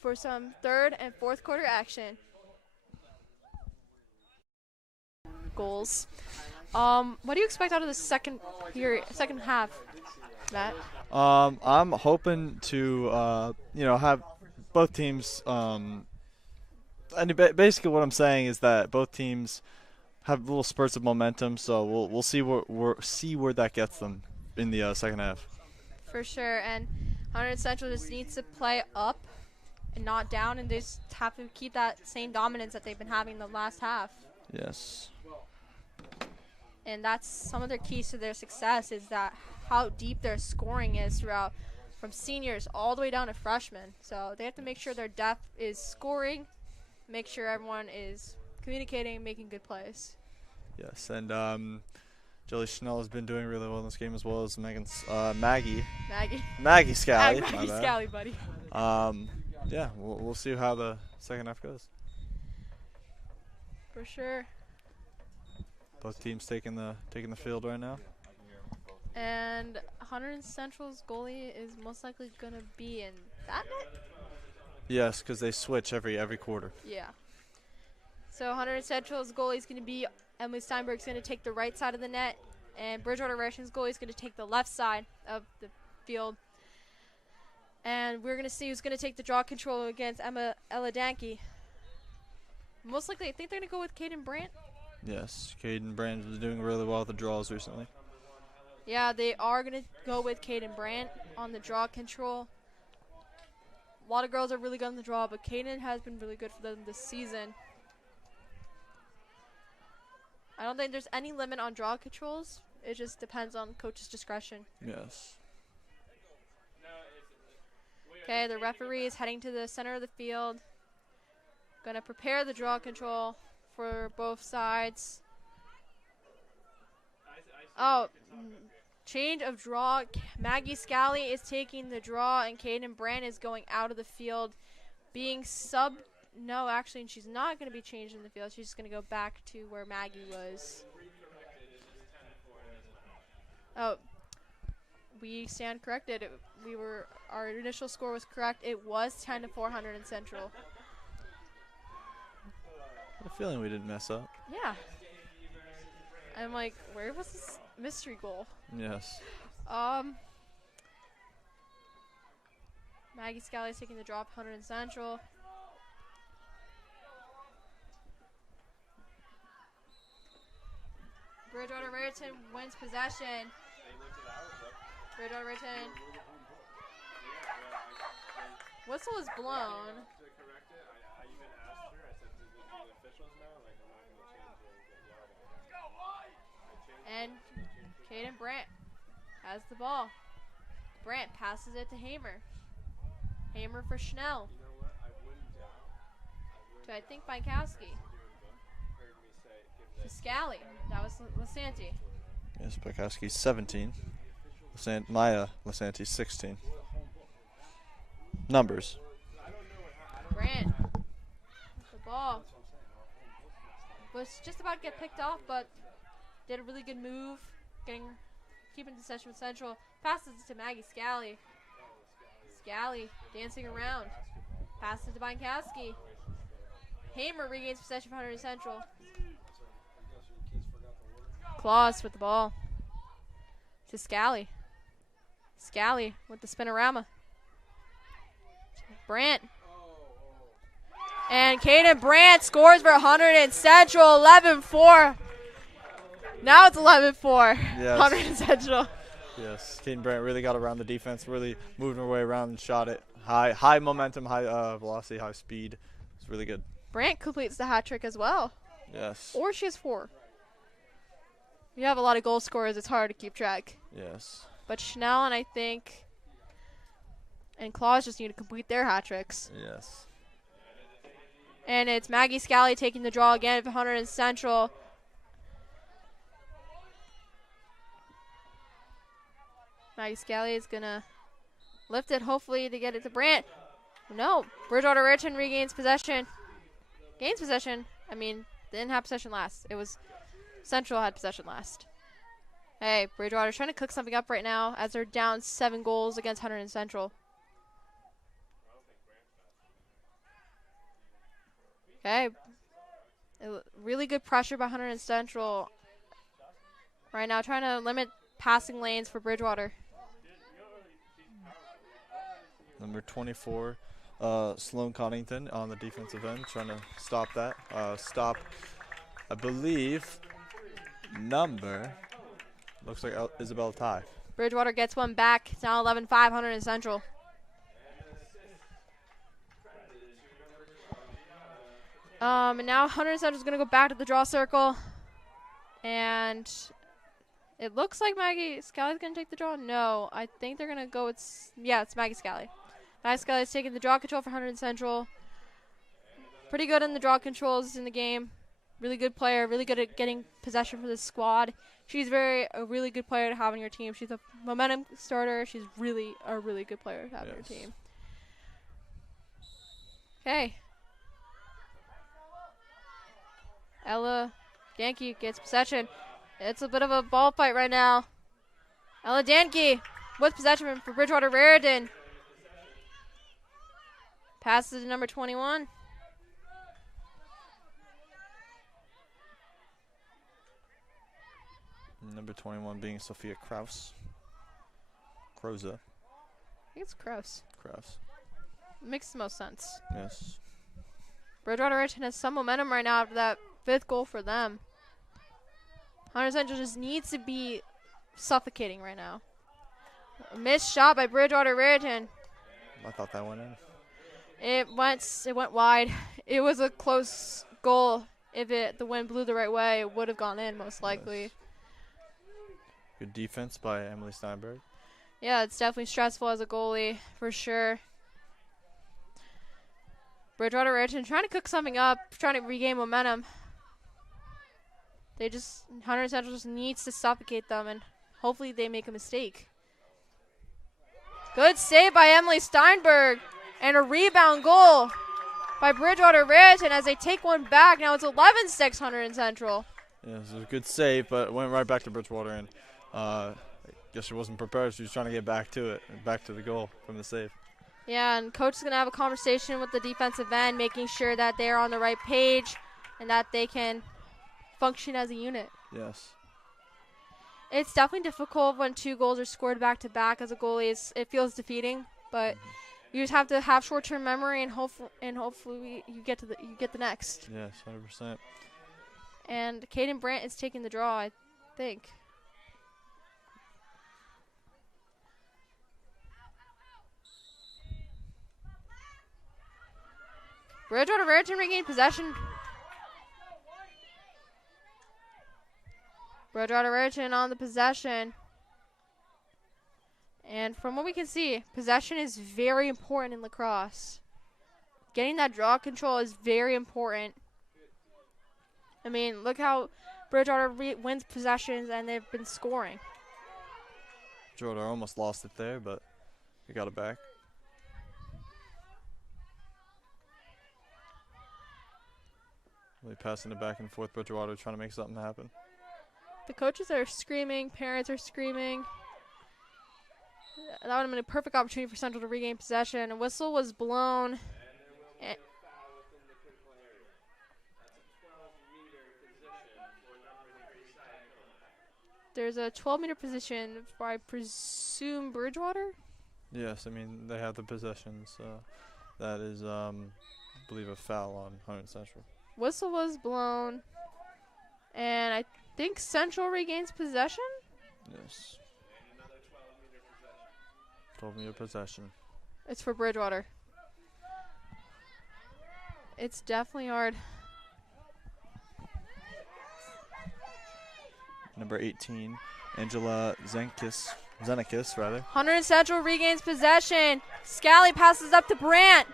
for some third and fourth quarter action. Goals. What do you expect out of the second half, Matt? I'm hoping to, have both teams. And basically, what I'm saying is that both teams have little spurts of momentum. So we'll see where that gets them in the second half. For sure, and Hunterdon Central just needs to play up and not down, and they just have to keep that same dominance that they've been having the last half. Yes. And that's some of their keys to their success is that how deep their scoring is throughout, from seniors all the way down to freshmen. So they have to make sure their depth is scoring, make sure everyone is communicating, making good plays. Yes, and Jolie Schnell has been doing really well in this game as well as Maggie Scally. Maggie Scally, buddy. Yeah, we'll see how the second half goes. For sure. Both teams taking the field right now. And Hunterdon Central's goalie is most likely going to be in that net? Yes, because they switch every quarter. Yeah. So Hunterdon Central's goalie is going to be Emily Steinberg's going to take the right side of the net, and Bridgewater Raritan's goalie is going to take the left side of the field. And we're going to see who's going to take the draw control against Ella Danke. Most likely, I think they're going to go with Caden Brandt. Yes, Caden Brandt is doing really well with the draws recently. Yeah, they are going to go with Caden Brandt on the draw control. A lot of girls are really good on the draw, but Caden has been really good for them this season. I don't think there's any limit on draw controls. It just depends on coach's discretion. Yes. Okay, the referee is heading to the center of the field. Going to prepare the draw control for both sides. Oh, change of draw. Maggie Scally is taking the draw, and Caden Brandt is going out of the field, being subbed. No, actually, she's not going to be changed in the field. She's just going to go back to where Maggie was. Oh, we stand corrected. Our initial score was correct. It was 10-4 Hunterdon Central. I have a feeling we didn't mess up. Yeah. I'm like, where was this mystery goal? Yes. Maggie Scally is taking the drop, Hunterdon Central. Bridgewater Raritan wins possession. Bridgewater Raritan. Whistle is blown. And Caden Brandt has the ball. Brandt passes it to Hamer. Hamer for Schnell. To, I think, Bykowski. To Scally. That was Lasanti. Yes, Bykowski's 17. Maya Lasanti's 16. Numbers. Brandt with the ball. Was just about to get picked off, but did a really good move, keeping possession with Central. Passes it to Maggie Scally. Scally dancing around. Passes to Bykowski. Hamer regains possession of Hunterdon Central. Claus with the ball. To Scally. Scally with the spinorama. Brandt. And Caden Brandt scores for Hunterdon Central, 11-4. Now it's 11-4. Yes. Hunterdon Central. Yes, Caden Brandt really got around the defense, really moving her way around and shot it. High momentum, high velocity, high speed. It's really good. Brandt completes the hat trick as well. Yes. Or she has 4. You have a lot of goal scorers. It's hard to keep track. Yes. But Schnell and Claus just need to complete their hat tricks. Yes. And it's Maggie Scally taking the draw again for Hunterdon Central. Maggie Scally is going to lift it, hopefully, to get it to Brandt. No. Bridgewater Raritan regains possession. Gains possession. I mean, they didn't have possession last. It was Central had possession last. Hey, Bridgewater's trying to cook something up right now as they're down 7 goals against Hunterdon Central. Okay. Really good pressure by Hunterdon Central right now, trying to limit passing lanes for Bridgewater. Number 24, Sloan Connington on the defensive end, trying to stop that. I believe, number, looks like Isabel Ty. Bridgewater gets one back. It's now 11-5, Hunterdon Central. And now Hunterdon Central is going to go back to the draw circle. And it looks like Maggie Scally's going to take the draw. No, I think they're going to go with, it's Maggie Scally. Maggie Scally's taking the draw control for Hunterdon Central. Pretty good in the draw controls in the game. Really good player, really good at getting possession for the squad. She's a really good player to have on your team. She's a momentum starter. She's really a really good player to have on your team. Okay. Ella Danke gets possession. It's a bit of a ball fight right now. Ella Danke with possession for Bridgewater Raritan. Passes to number 21. Number 21 being Sophia Krause. Krause. I think it's Kraus. Krause. Makes the most sense. Yes. Bridgewater Raritan has some momentum right now after that 5th goal for them. Hunterdon Central just needs to be suffocating right now. A missed shot by Bridgewater Raritan. I thought that went in. It went wide. It was a close goal. If the wind blew the right way, it would have gone in most likely. Yes. Good defense by Emily Steinberg. Yeah, it's definitely stressful as a goalie for sure. Bridgewater Raritan trying to cook something up, trying to regain momentum. Hunterdon Central just needs to suffocate them, and hopefully they make a mistake. Good save by Emily Steinberg, and a rebound goal by Bridgewater Raritan as they take one back. Now it's 11-6 Hunterdon Central. Yeah, it was a good save, but it went right back to Bridgewater, and I guess she wasn't prepared. She was trying to get back to it, back to the goal from the save. Yeah, and coach is going to have a conversation with the defensive end, making sure that they're on the right page and that they can function as a unit. Yes. It's definitely difficult when 2 goals are scored back-to-back as a goalie. It feels defeating, but you just have to have short-term memory and hopefully you get the next. Yes, 100%. And Kaden Brandt is taking the draw, I think. Bridgewater Raritan regained possession. Bridgewater Raritan on the possession. And from what we can see, possession is very important in lacrosse. Getting that draw control is very important. I mean, look how Bridgewater wins possessions and they've been scoring. Bridgewater almost lost it there, but they got it back. Really passing it back and forth. Bridgewater trying to make something happen. The coaches are screaming. Parents are screaming. That would have been a perfect opportunity for Central to regain possession. A whistle was blown. There's a 12-meter position for, I presume, Bridgewater? Yes, I mean, they have the possession, so that is, I believe, a foul on Hunterdon Central. Whistle was blown. And I think Central regains possession? Yes. 12-meter possession. It's for Bridgewater. It's definitely hard. Number 18, Angela Zenikis. Hunterdon Central regains possession. Scally passes up to Brandt.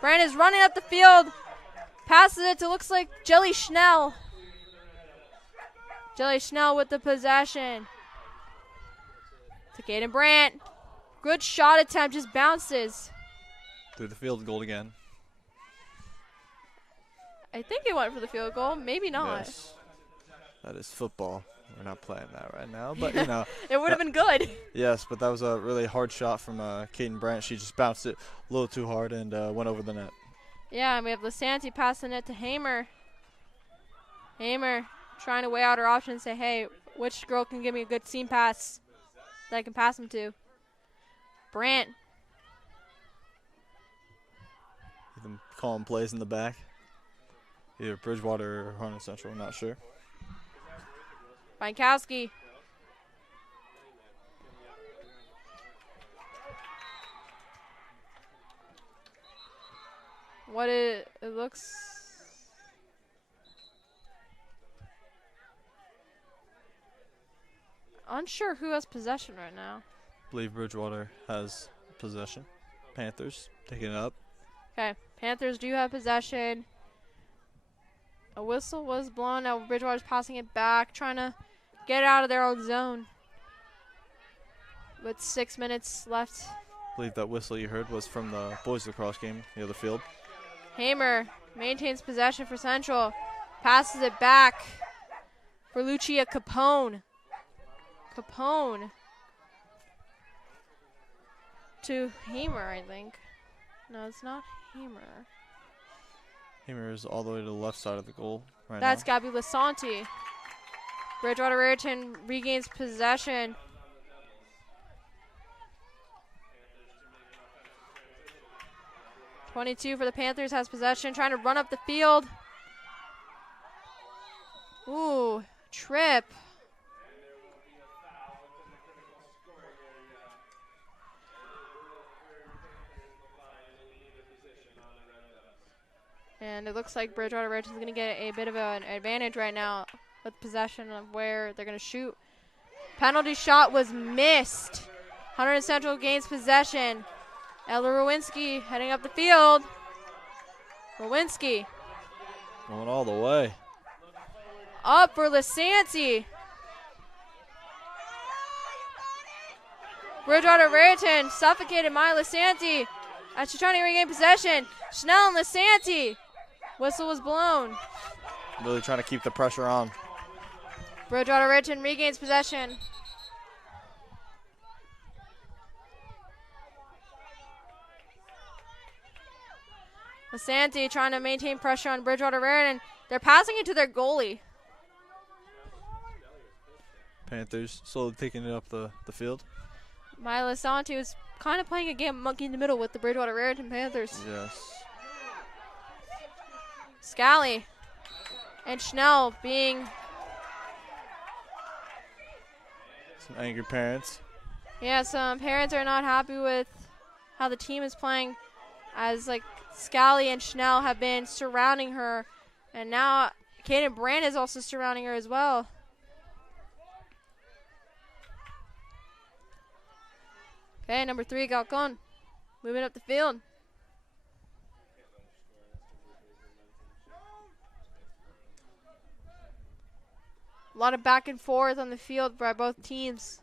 Brandt is running up the field. Passes it to, looks like, Jelly Schnell. Jelly Schnell with the possession. To Kaden Brandt. Good shot attempt, just bounces. Through the field goal again. I think it went for the field goal. Maybe not. Yes. That is football. We're not playing that right now, but you know. It would have been good. Yes, but that was a really hard shot from Kaden Brandt. She just bounced it a little too hard and went over the net. Yeah, and we have Lasanti passing it to Hamer. Hamer trying to weigh out her options, say, hey, which girl can give me a good seam pass that I can pass them to? Brandt. Them calling plays in the back. Either Bridgewater or Hunterdon Central, I'm not sure. Bienkowski. It looks. Unsure who has possession right now. I believe Bridgewater has possession. Panthers taking it up. Okay, Panthers do have possession. A whistle was blown. Now Bridgewater's passing it back, trying to get it out of their own zone. With 6 minutes left. I believe that whistle you heard was from the boys lacrosse game, the other field. Hamer maintains possession for Central. Passes it back for Lucia Capone. Capone to Hamer, I think. No, it's not Hamer. Hamer is all the way to the left side of the goal right That's now. Gabby Lasanti. Bridgewater Raritan regains possession. .22 for the Panthers has possession, trying to run up the field. Ooh, trip. And it looks like Bridgewater Raritan is going to get a bit of an advantage right now with possession of where they're going to shoot. Penalty shot was missed. Hunterdon Central gains possession. Ella Rowinski heading up the field. Rowinski Going all the way. up for Lasanti. Bridgewater Raritan suffocated by Lasanti as she's trying to regain possession. Schnell and Lasanti. Whistle was blown. Really trying to keep the pressure on. Bridgewater Raritan regains possession. Lasanti trying to maintain pressure on Bridgewater Raritan. They're passing it to their goalie. Panthers slowly taking it up the field. Maya Lasanti was kind of playing a game of monkey in the middle with the Bridgewater Raritan Panthers. Yes. Scally and Schnell being, Some angry parents. yeah, some parents are not happy with how the team is playing, as like Scally and Schnell have been surrounding her, and now Kaden Brand is also surrounding her as well. Okay, number 3, Galcon, moving up the field. A lot of back and forth on the field by both teams.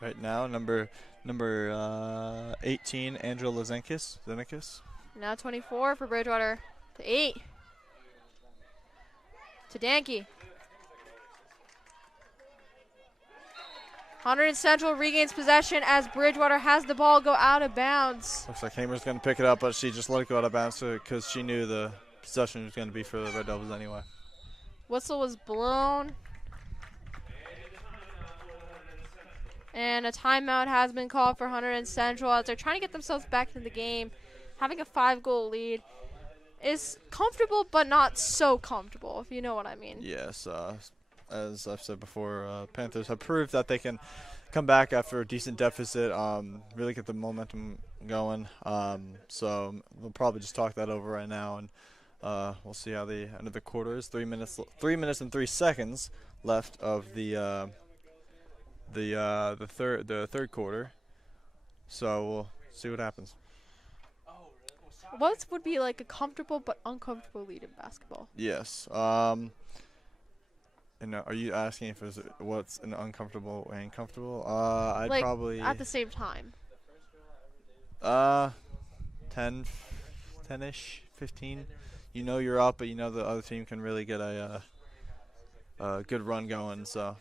Right now, number 18, Angela Zeneckis. Now 24 for Bridgewater to 8. To Danke. Hunterdon Central regains possession as Bridgewater has the ball go out of bounds. Looks like Hamer's going to pick it up, but she just let it go out of bounds because she knew the possession was going to be for the Red Devils anyway. Whistle was blown. And a timeout has been called for Hunterdon Central as they're trying to get themselves back in the game. Having a 5-goal lead is comfortable, but not so comfortable, if you know what I mean. Yes, as I've said before, Panthers have proved that they can come back after a decent deficit, really get the momentum going. So we'll probably just talk that over right now, and we'll see how the end of the quarter is. 3 minutes and 3 seconds left of the third quarter. So we'll see what happens. What would be like a comfortable but uncomfortable lead in basketball? Yes. And are you asking if it's what's an uncomfortable and comfortable? I'd like probably at the same time. 10-ish, 15. You know you're up, but you know the other team can really get a good run going. So.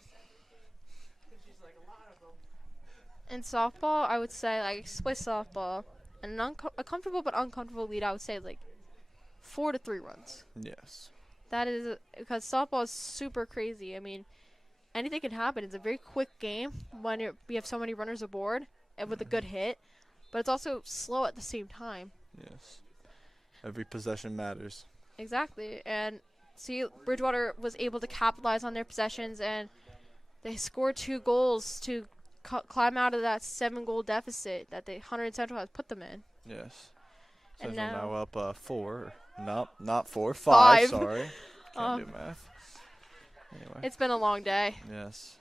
In softball, I would say like split softball, and a comfortable but uncomfortable lead. I would say like 4 to 3 runs. Yes. That is because softball is super crazy. I mean, anything can happen. It's a very quick game when we have so many runners aboard and with a good hit, but it's also slow at the same time. Yes. Every possession matters. Exactly. And see, Bridgewater was able to capitalize on their possessions, and they scored 2 goals to climb out of that 7-goal deficit that the Hunterdon Central has put them in. Yes. And Central now up 4. Nope, not 4. 5. Sorry. Can't do math. Anyway. It's been a long day. Yes.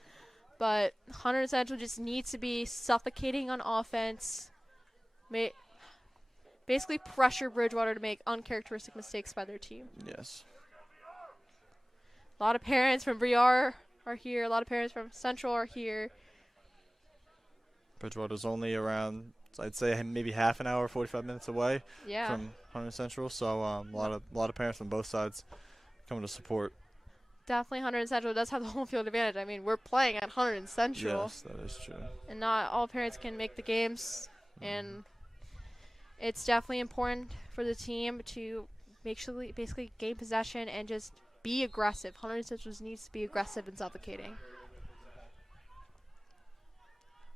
But Hunterdon Central just needs to be suffocating on offense. basically pressure Bridgewater to make uncharacteristic mistakes by their team. Yes. A lot of parents from BR are here. A lot of parents from Central are here. Bridgewater's only around, I'd say, maybe half an hour, 45 minutes away from Hunterdon Central. So a lot of parents from both sides coming to support. Definitely Hunterdon Central does have the home field advantage. I mean, we're playing at Hunterdon Central. Yes, that is true. And not all parents can make the games. And it's definitely important for the team to make sure they basically gain possession and just be aggressive. Hunterdon Central needs to be aggressive and suffocating.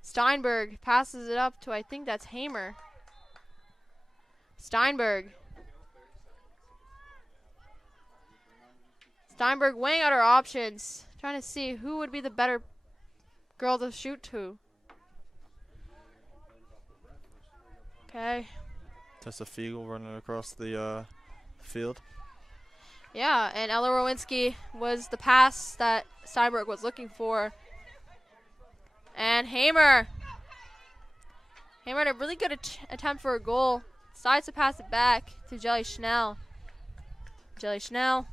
Steinberg passes it up to, I think that's Hamer. Steinberg weighing out her options, trying to see who would be the better girl to shoot to. Okay. Tessa Fiegel running across the field. Yeah, and Ella Rowinski was the pass that Steinberg was looking for. And Hamer had a really good attempt for a goal. Decides to pass it back to Jelly Schnell. Jelly Schnell,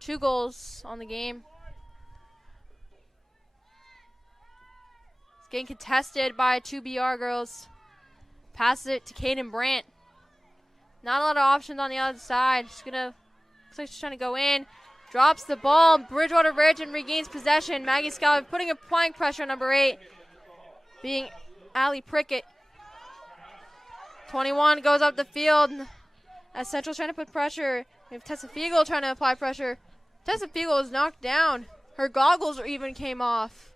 2 goals on the game. It's getting contested by 2 BR girls. Passes it to Kaden Brandt. Not a lot of options on the other side. Looks like she's trying to go in. Drops the ball. Bridgewater Raritan regains possession. Maggie Scallop applying pressure on number 8. Being Allie Prickett. 21 goes up the field. As Central's trying to put pressure. We have Tessa Fiegel trying to apply pressure. Tessa Fiegel is knocked down. Her goggles even came off.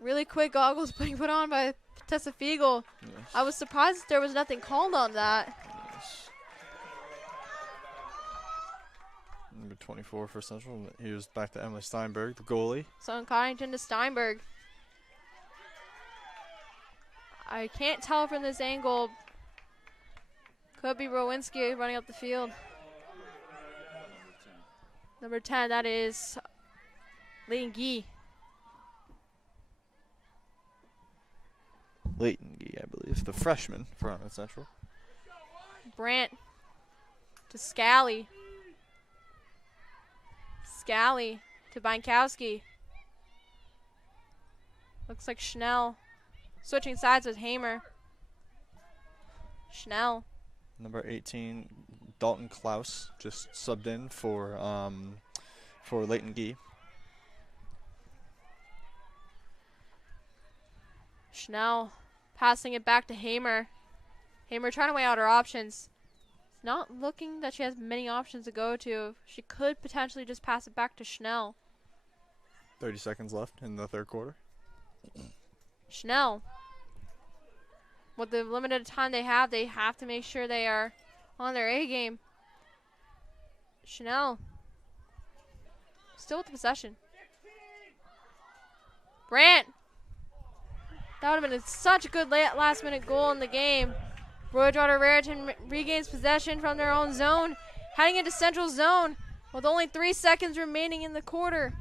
Really quick goggles being put on by Tessa Fiegel. Yes. I was surprised there was nothing called on that. Yes. Number 24 for Central. Here's back to Emily Steinberg, the goalie. So Connington to Steinberg. I can't tell from this angle. Could be Rowinski running up the field. Number 10, that is Leighton Gee. Leighton Gee, I believe, the freshman for Hunterdon Central. Brandt to Scally. Scally to Bienkowski. Looks like Schnell. Switching sides with Hamer. Schnell. Number 18, Dalton Klaus, just subbed in for Leighton Gee. Schnell passing it back to Hamer. Hamer trying to weigh out her options. Not looking that she has many options to go to. She could potentially just pass it back to Schnell. 30 seconds left in the third quarter. Schnell. With the limited time they have to make sure they are on their A game. Schnell. Still with the possession. Brandt. That would have been such a good last minute goal in the game. Bridgewater Raritan regains possession from their own zone. Heading into Central zone with only 3 seconds remaining in the quarter.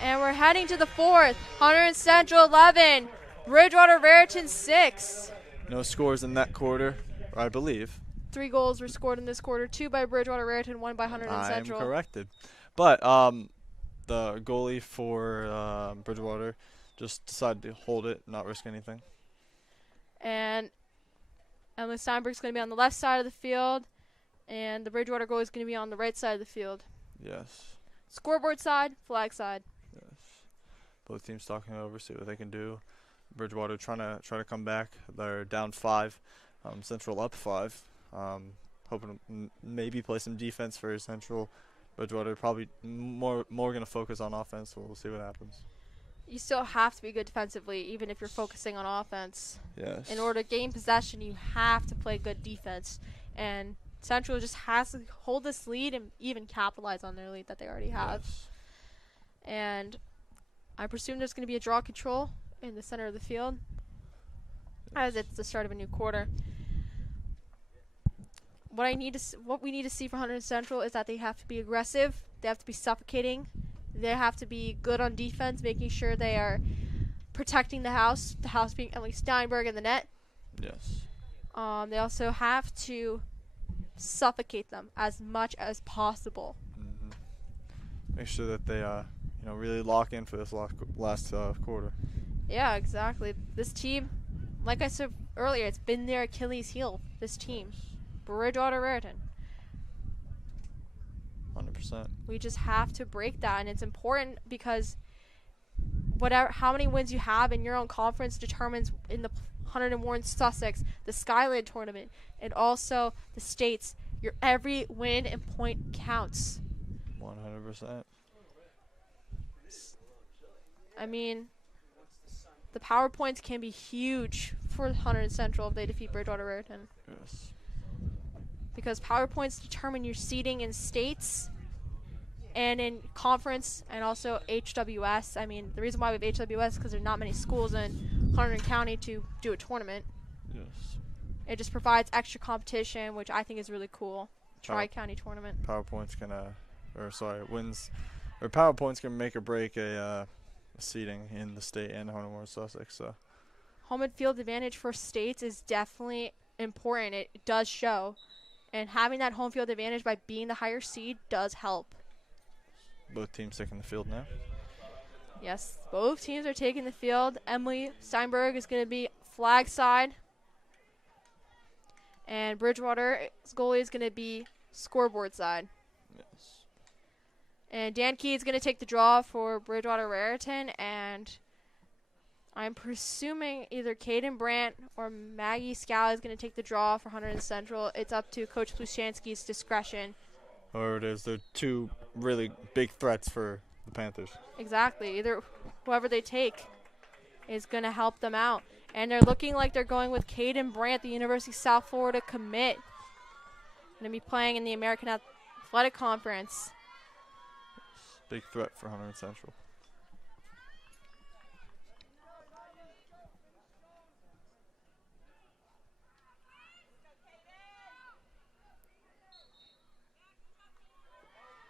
And we're heading to the fourth. Hunterdon Central 11. Bridgewater Raritan 6. No scores in that quarter, I believe. 3 goals were scored in this quarter. 2 by Bridgewater Raritan, 1 by Hunterdon Central. I am corrected. But the goalie for Bridgewater just decided to hold it, not risk anything. And Emily Steinberg's going to be on the left side of the field. And the Bridgewater goalie is going to be on the right side of the field. Yes. Scoreboard side, flag side. Yes. Both teams talking it over, see what they can do. Bridgewater trying to come back. They're down 5. Central up 5. Hoping to maybe play some defense for Central. Bridgewater probably more going to focus on offense. So we'll see what happens. You still have to be good defensively, even if you're focusing on offense. Yes. In order to gain possession, you have to play good defense. And Central just has to hold this lead and even capitalize on their lead that they already have. Yes. And I presume there's going to be a draw control in the center of the field, as it's the start of a new quarter. What we need to see for Hunterdon Central is that they have to be aggressive. They have to be suffocating. They have to be good on defense, making sure they are protecting the house being Emily Steinberg in the net, Yes. They also have to suffocate them as much as possible. Make sure that they really lock in for this last quarter. Yeah, exactly. This team, like I said earlier, it's been their Achilles heel, this team. Bridgewater Raritan. 100%. We just have to break that, and it's important because how many wins you have in your own conference determines in the Hunterdon Warren Sussex, the Skyland tournament, and also the states. Your every win and point counts. 100%. I mean, the power points can be huge for Hunterdon Central if they defeat Bridgewater Raritan. Yes. Because power points determine your seeding in states and in conference and also HWS. I mean, the reason why we have HWS is because there's not many schools in Hunterdon County to do a tournament. Yes. It just provides extra competition, which I think is really cool. Tri-county tournament. PowerPoints can, wins, or PowerPoints can make or break a seeding in the state and Hunterdon Warren Sussex. So Home and field advantage for states is definitely important. It does show. And having that home field advantage by being the higher seed does help. both teams taking the field now. Yes, both teams are taking the field. Emily Steinberg is going to be flag side. And Bridgewater's goalie is going to be scoreboard side. Yes. And Dan Key is going to take the draw for Bridgewater Raritan. And I'm presuming either Caden Brandt or Maggie Scally is going to take the draw for Hunterdon Central. It's up to Coach Blushansky's discretion. However it is, they're two really big threats for the Panthers. Exactly. Either whoever they take is going to help them out. And they're looking like they're going with Caden Brandt, the University of South Florida commit. Going to be playing in the American Athletic Conference. Big threat for Hunterdon Central.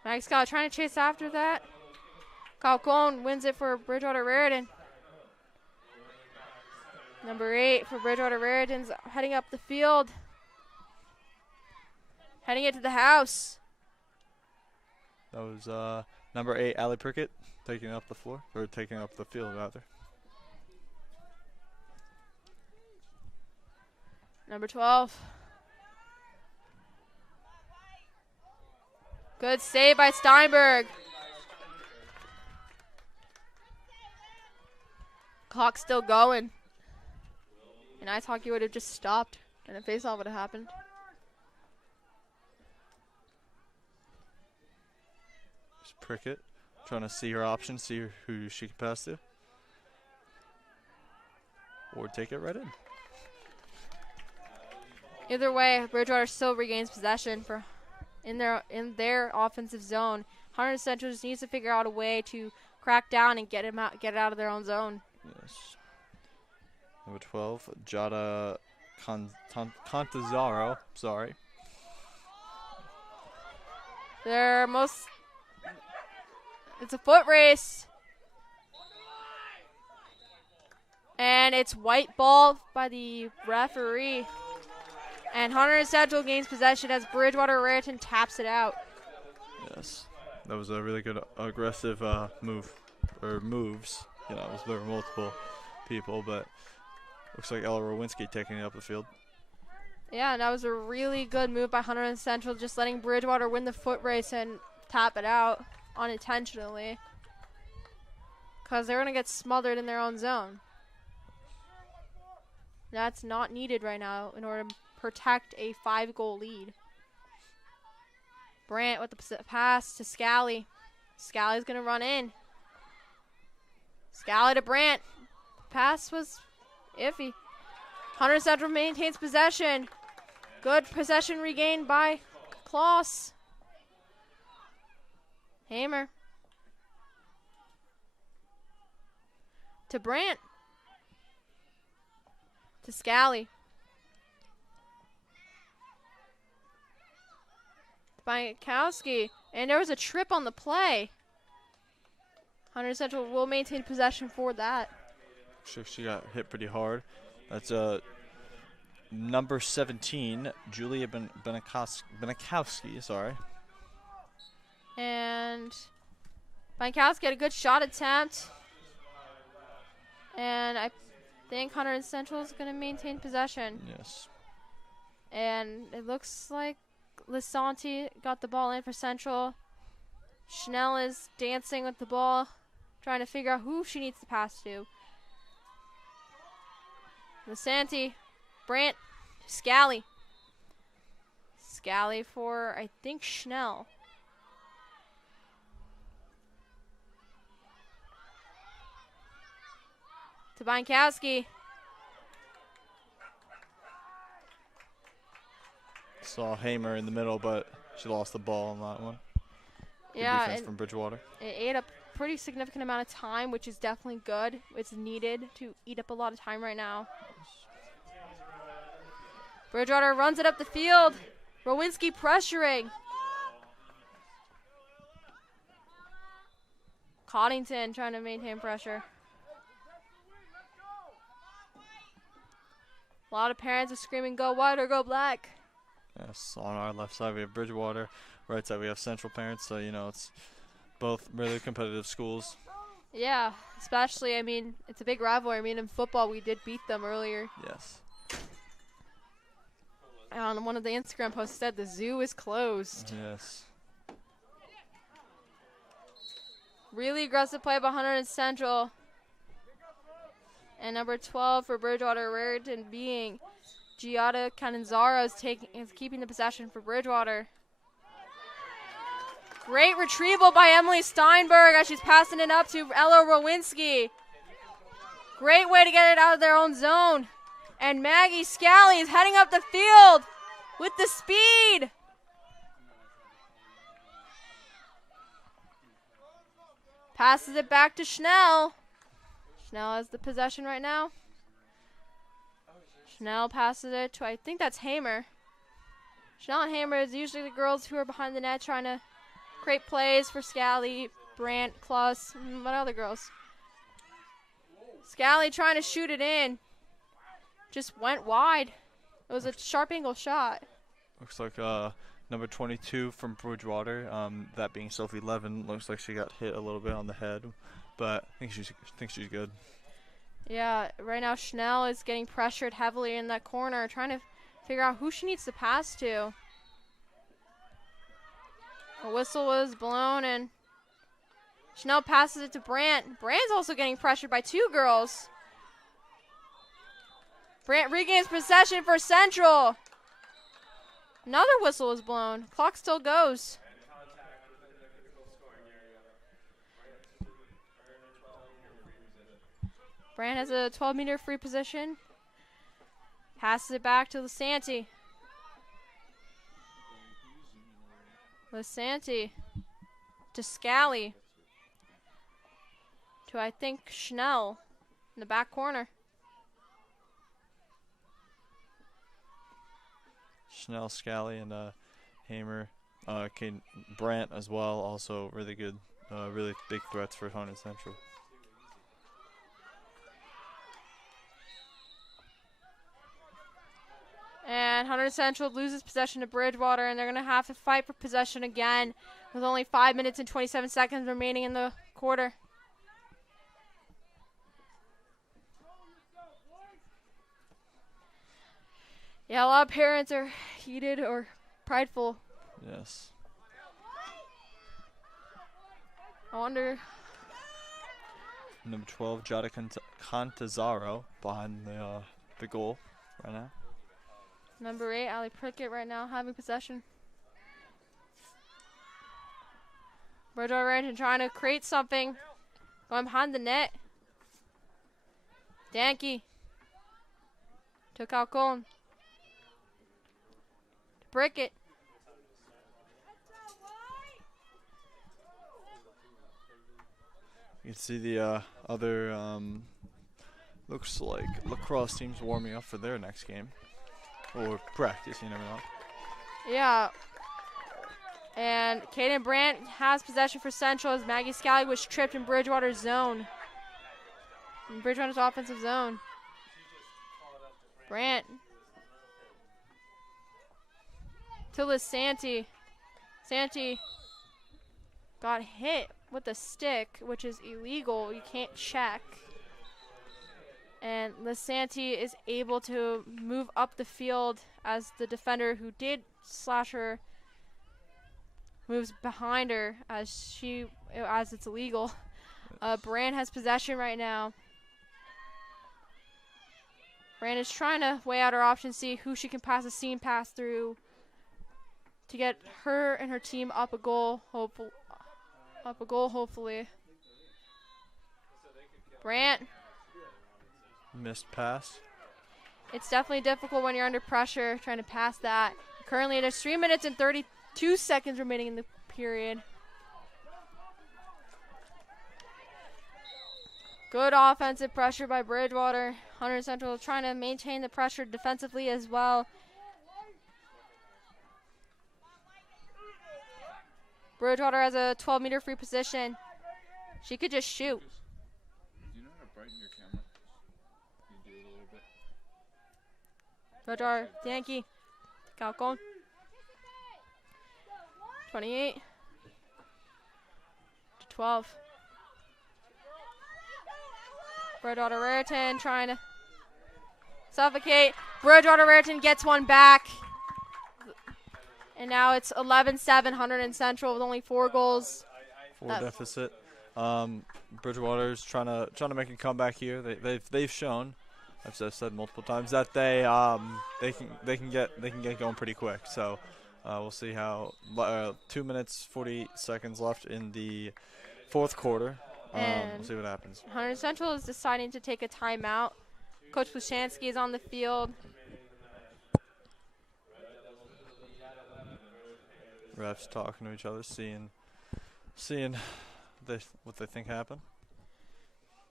Mike Scott trying to chase after that. Kyle Cone wins it for Bridgewater Raritan. Number 8 for Bridgewater Raritan's heading up the field. Heading it to the house. That was number 8, Allie Prickett, taking up the floor, or taking up the field, rather. Number 12. Good save by Steinberg. Clock's still going. And ice hockey would have just stopped, and a face-off would have happened. Just Prickett trying to see her options, see who she can pass to. Or take it right in. Either way, Bridgewater still regains possession in their offensive zone. Hunterdon Central just needs to figure out a way to crack down and get it out of their own zone. Yes. Number 12, Jada Contazaro. Sorry. It's a foot race. And it's white ball by the referee. And Hunterdon Central gains possession as Bridgewater Raritan taps it out. Yes. That was a really good aggressive move, or moves. There were multiple people, but looks like Ella Rowinski taking it up the field. Yeah, and that was a really good move by Hunterdon Central, just letting Bridgewater win the foot race and tap it out unintentionally. Because they're going to get smothered in their own zone. That's not needed right now in order to protect a 5-goal lead. Brandt with the pass to Scally. Scally's going to run in. Scally to Brandt. Pass was iffy. Hunterdon Central maintains possession. Good possession regained by Kloss. Hamer. To Brandt. To Scally. Bankowski. And there was a trip on the play. Hunterdon Central will maintain possession for that. She got hit pretty hard. That's number 17, Julia Benikowski, sorry. And Benikowski had a good shot attempt. And I think Hunterdon Central is going to maintain possession. Yes. And it looks like Lisanti got the ball in for Central. Schnell is dancing with the ball, trying to figure out who she needs to pass to. Lisanti, Brandt, Scally. Scally for, I think, Schnell. To Benikowski. Saw Hamer in the middle, but she lost the ball on that one. Good Yeah, defense from Bridgewater. it ate up a pretty significant amount of time, which is definitely good. It's needed to eat up a lot of time right now. Bridgewater runs it up the field. Rowinski pressuring. Coddington trying to maintain pressure. A lot of parents are screaming, go white or go black. Yes, on our left side we have Bridgewater. Right side we have Central parents, so, you know, it's both really competitive schools. Yeah, especially, I mean, it's a big rivalry. I mean, in football, we did beat them earlier. Yes. And on one of the Instagram posts said the zoo is closed. Yes. Really aggressive play by Hunterdon Central. And number 12 for Bridgewater Raritan being Giada Cananzaro is keeping the possession for Bridgewater. Great retrieval by Emily Steinberg as she's passing it up to Ella Rowinski. Great way to get it out of their own zone. And Maggie Scally is heading up the field with the speed. Passes it back to Schnell. Schnell has the possession right now. Schnell passes it to, I think that's Hamer. Schnell and Hamer is usually the girls who are behind the net trying to create plays for Scally, Brandt, Kloss, and what other girls? Scally trying to shoot it in. Just went wide. It was a sharp angle shot. Looks like number 22 from Bridgewater, that being Sophie Levin, looks like she got hit a little bit on the head, but I think she's good. Yeah, right now Schnell is getting pressured heavily in that corner, trying to figure out who she needs to pass to. A whistle was blown, and Schnell passes it to Brandt. Brandt's also getting pressured by two girls. Brandt regains possession for Central. Another whistle was blown. Clock still goes. Brandt has a 12-meter free position. Passes it back to Lisanti. Lisanti to Scally. To, I think, Schnell in the back corner. Schnell, Scally, and Hamer, Brandt as well, also really good, really big threats for Hunterdon Central. And Hunterdon Central loses possession to Bridgewater, and they're going to have to fight for possession again with only 5 minutes and 27 seconds remaining in the quarter. Yeah, a lot of parents are heated or prideful. Yes. I wonder. Number 12, Jada Cantazaro behind the goal right now. Number 8, Allie Prickett right now having possession. Bridgewater Raritan trying to create something. Going behind the net. Danke. Took out Colin. Prickett. You can see the other, looks like Lacrosse teams warming up for their next game. Or practice, you never know. Yeah. And Kaden Brandt has possession for Central as Maggie Scally was tripped in Bridgewater's zone. In Bridgewater's offensive zone. Brandt to Lisanti. Santi got hit with a stick, which is illegal. You can't check. And Lisanti is able to move up the field as the defender who did slash her moves behind her as it's illegal. Brand has possession right now. Brand is trying to weigh out her options, see who she can pass a seam pass through to get her and her team up a goal, hopefully. Brand. Missed pass. It's definitely difficult when you're under pressure trying to pass that. Currently, there's 3 minutes and 32 seconds remaining in the period. Good offensive pressure by Bridgewater. Hunterdon Central trying to maintain the pressure defensively as well. Bridgewater has a 12-meter free position. She could just shoot. Do you know how to brighten your camera? You do a little bit. Bridgewater, Yankee, Calcon. 28 to 12. Bridgewater Raritan trying to suffocate. Bridgewater Raritan gets one back. And now it's 11-7 Hunterdon Central with only 4 goals. 4 deficit. Bridgewater's trying to make a comeback here. They've shown, as I've said multiple times, that they can get going pretty quick. So we'll see how 2 minutes 40 seconds left in the fourth quarter. We'll see what happens. Hunterdon Central is deciding to take a timeout. Coach Pushansky is on the field. Refs talking to each other, seeing what they think happened.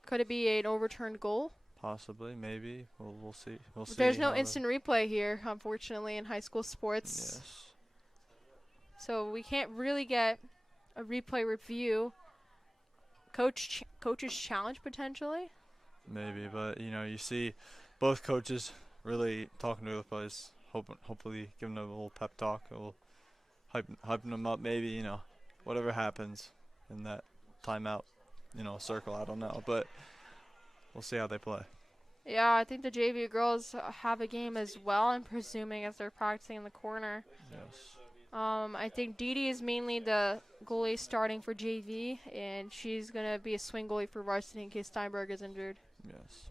Could it be an overturned goal? Possibly, maybe. We'll see. We'll see. There's no instant replay here, unfortunately, in high school sports. Yes. So we can't really get a replay review. Coach's challenge potentially. Maybe, but you see both coaches really talking to the players, hopefully giving them a little pep talk, a little hyping them up. Maybe whatever happens in that timeout, circle. I don't know, but we'll see how they play. Yeah, I think the JV girls have a game as well. I'm presuming as they're practicing in the corner. Yes. I think Dee is mainly the goalie starting for JV, and she's going to be a swing goalie for varsity in case Steinberg is injured. Yes.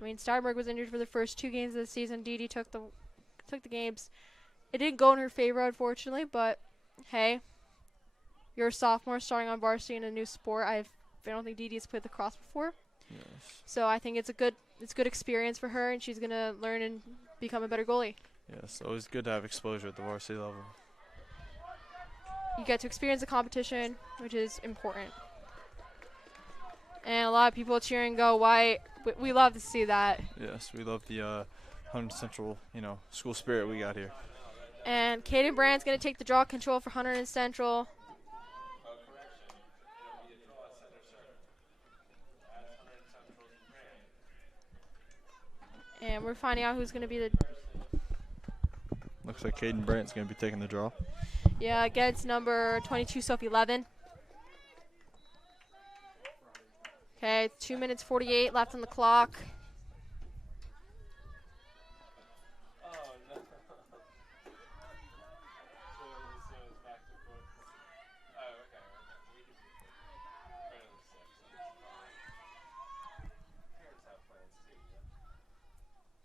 I mean, Steinberg was injured for the first 2 games of the season. Dee took the games. It didn't go in her favor, unfortunately, but hey, you're a sophomore starting on varsity in a new sport. I don't think Dee has played lacrosse before. Yes. So I think it's a good experience for her, and she's going to learn and become a better goalie. Yes, always good to have exposure at the varsity level. You get to experience the competition, which is important. And a lot of people cheering Go White. We love to see that. Yes, we love the Hunterdon Central, school spirit we got here. And Kaden Brand's going to take the draw control for Hunterdon Central. And we're finding out who's going to be the... Looks like Kaden Brandt's going to be taking the draw. Yeah, against number 22, Sophie Levin. Okay, 2 minutes 48 left on the clock.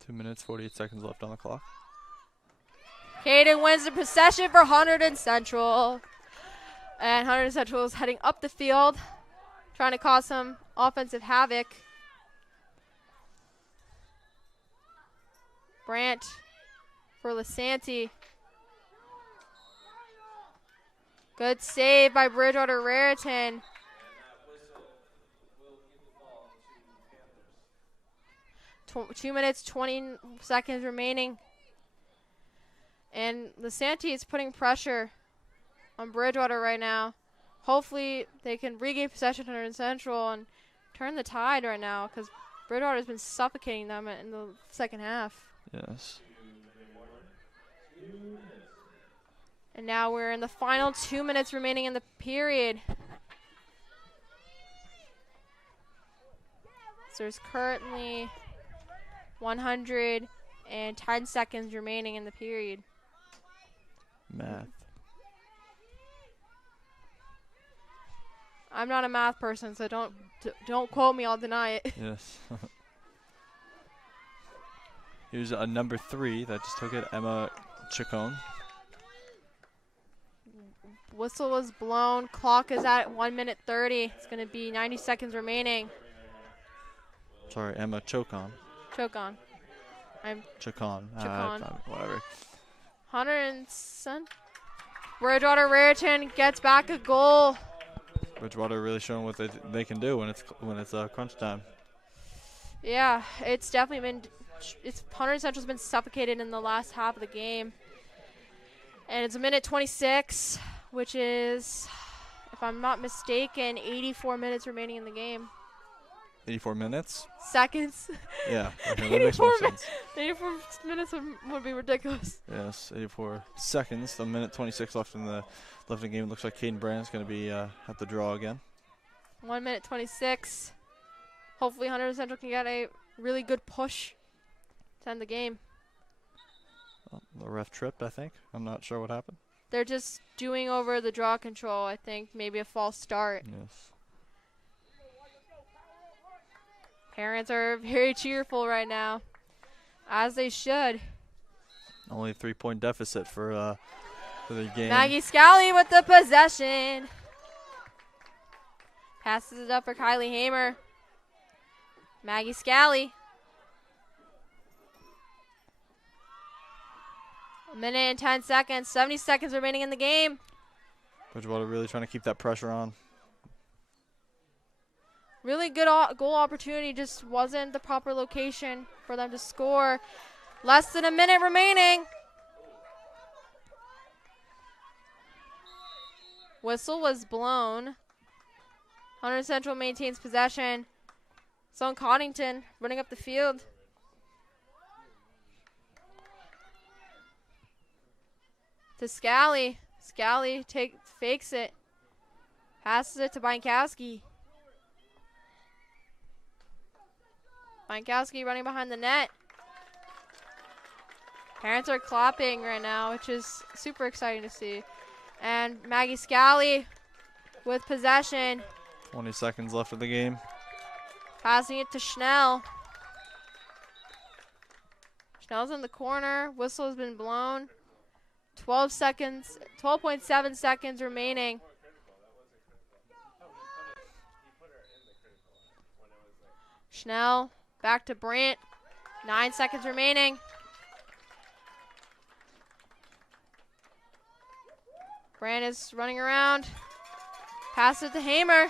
Two minutes 48 seconds left on the clock. Kaden wins the possession for Hunterdon Central. And Hunterdon Central is heading up the field, trying to cause some offensive havoc. Brandt for Lisanti. Good save by Bridgewater Raritan. Two minutes, 20 seconds remaining. And Lisanti is putting pressure on Bridgewater right now. Hopefully they can regain possession of Hunterdon Central and turn the tide right now, because Bridgewater has been suffocating them in the second half. Yes. And now we're in the final 2 minutes remaining in the period. So there's currently 110 seconds remaining in the period. Math. I'm not a math person, so don't quote me. I'll deny it. Yes. Here's a number 3 that just took it, Emma Chacon. Whistle was blown. Clock is at 1 minute 30. It's going to be 90 seconds remaining. Sorry, Emma Chocon. Choke on. Chacon. Chacon. Whatever. Hunterdon. Bridgewater Raritan gets back a goal. Bridgewater really showing what they can do when it's crunch time. Yeah, it's definitely been. Hunterdon Central's been suffocated in the last half of the game, and it's a minute 26, which is, if I'm not mistaken, 84 minutes remaining in the game. 84 minutes? Seconds. Yeah, okay, that makes more sense. 84 minutes would be ridiculous. Yes, 84 seconds. The minute 26 left in the game. It looks like Caden Brand's going to be at the draw again. 1 minute 26. Hopefully Hunterdon Central can get a really good push to end the game. Well, the ref tripped, I think. I'm not sure what happened. They're just doing over the draw control, I think. Maybe a false start. Yes. Parents are very cheerful right now, as they should. Only a 3-point deficit for the game. Maggie Scally with the possession. Passes it up for Kylie Hamer. Maggie Scally. A minute and 10 seconds. 70 seconds remaining in the game. Bridgewater really trying to keep that pressure on. Really good goal opportunity, just wasn't the proper location for them to score. Less than a minute remaining. Whistle was blown. Hunterdon Central maintains possession. Sloan Coddington running up the field. To Scally. Scally fakes it. Passes it to Bienkowski. Bienkowski running behind the net. Parents are clapping right now, which is super exciting to see. And Maggie Scally with possession. 20 seconds left of the game. Passing it to Schnell. Schnell's in the corner. Whistle has been blown. 12.7 seconds remaining. Schnell back to Brandt. 9 seconds remaining. Brandt is running around. Pass it to Hamer.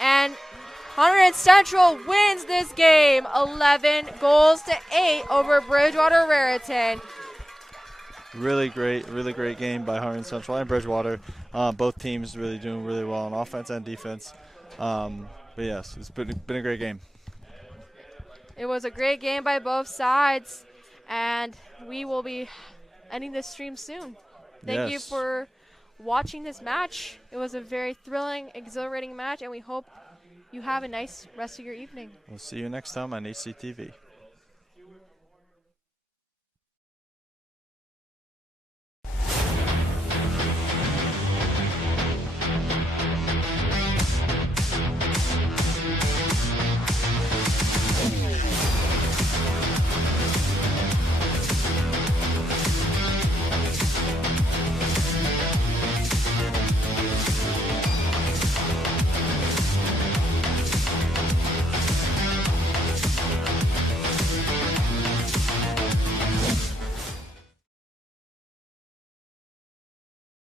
And Hunterdon Central wins this game 11 goals to 8 over Bridgewater Raritan. Really great game by Hunterdon Central and Bridgewater. Both teams really doing really well on offense and defense. But yes, it's been a great game. It was a great game by both sides, and we will be ending this stream soon. Thank you for watching this match. It was a very thrilling, exhilarating match, and we hope you have a nice rest of your evening. We'll see you next time on HCTV.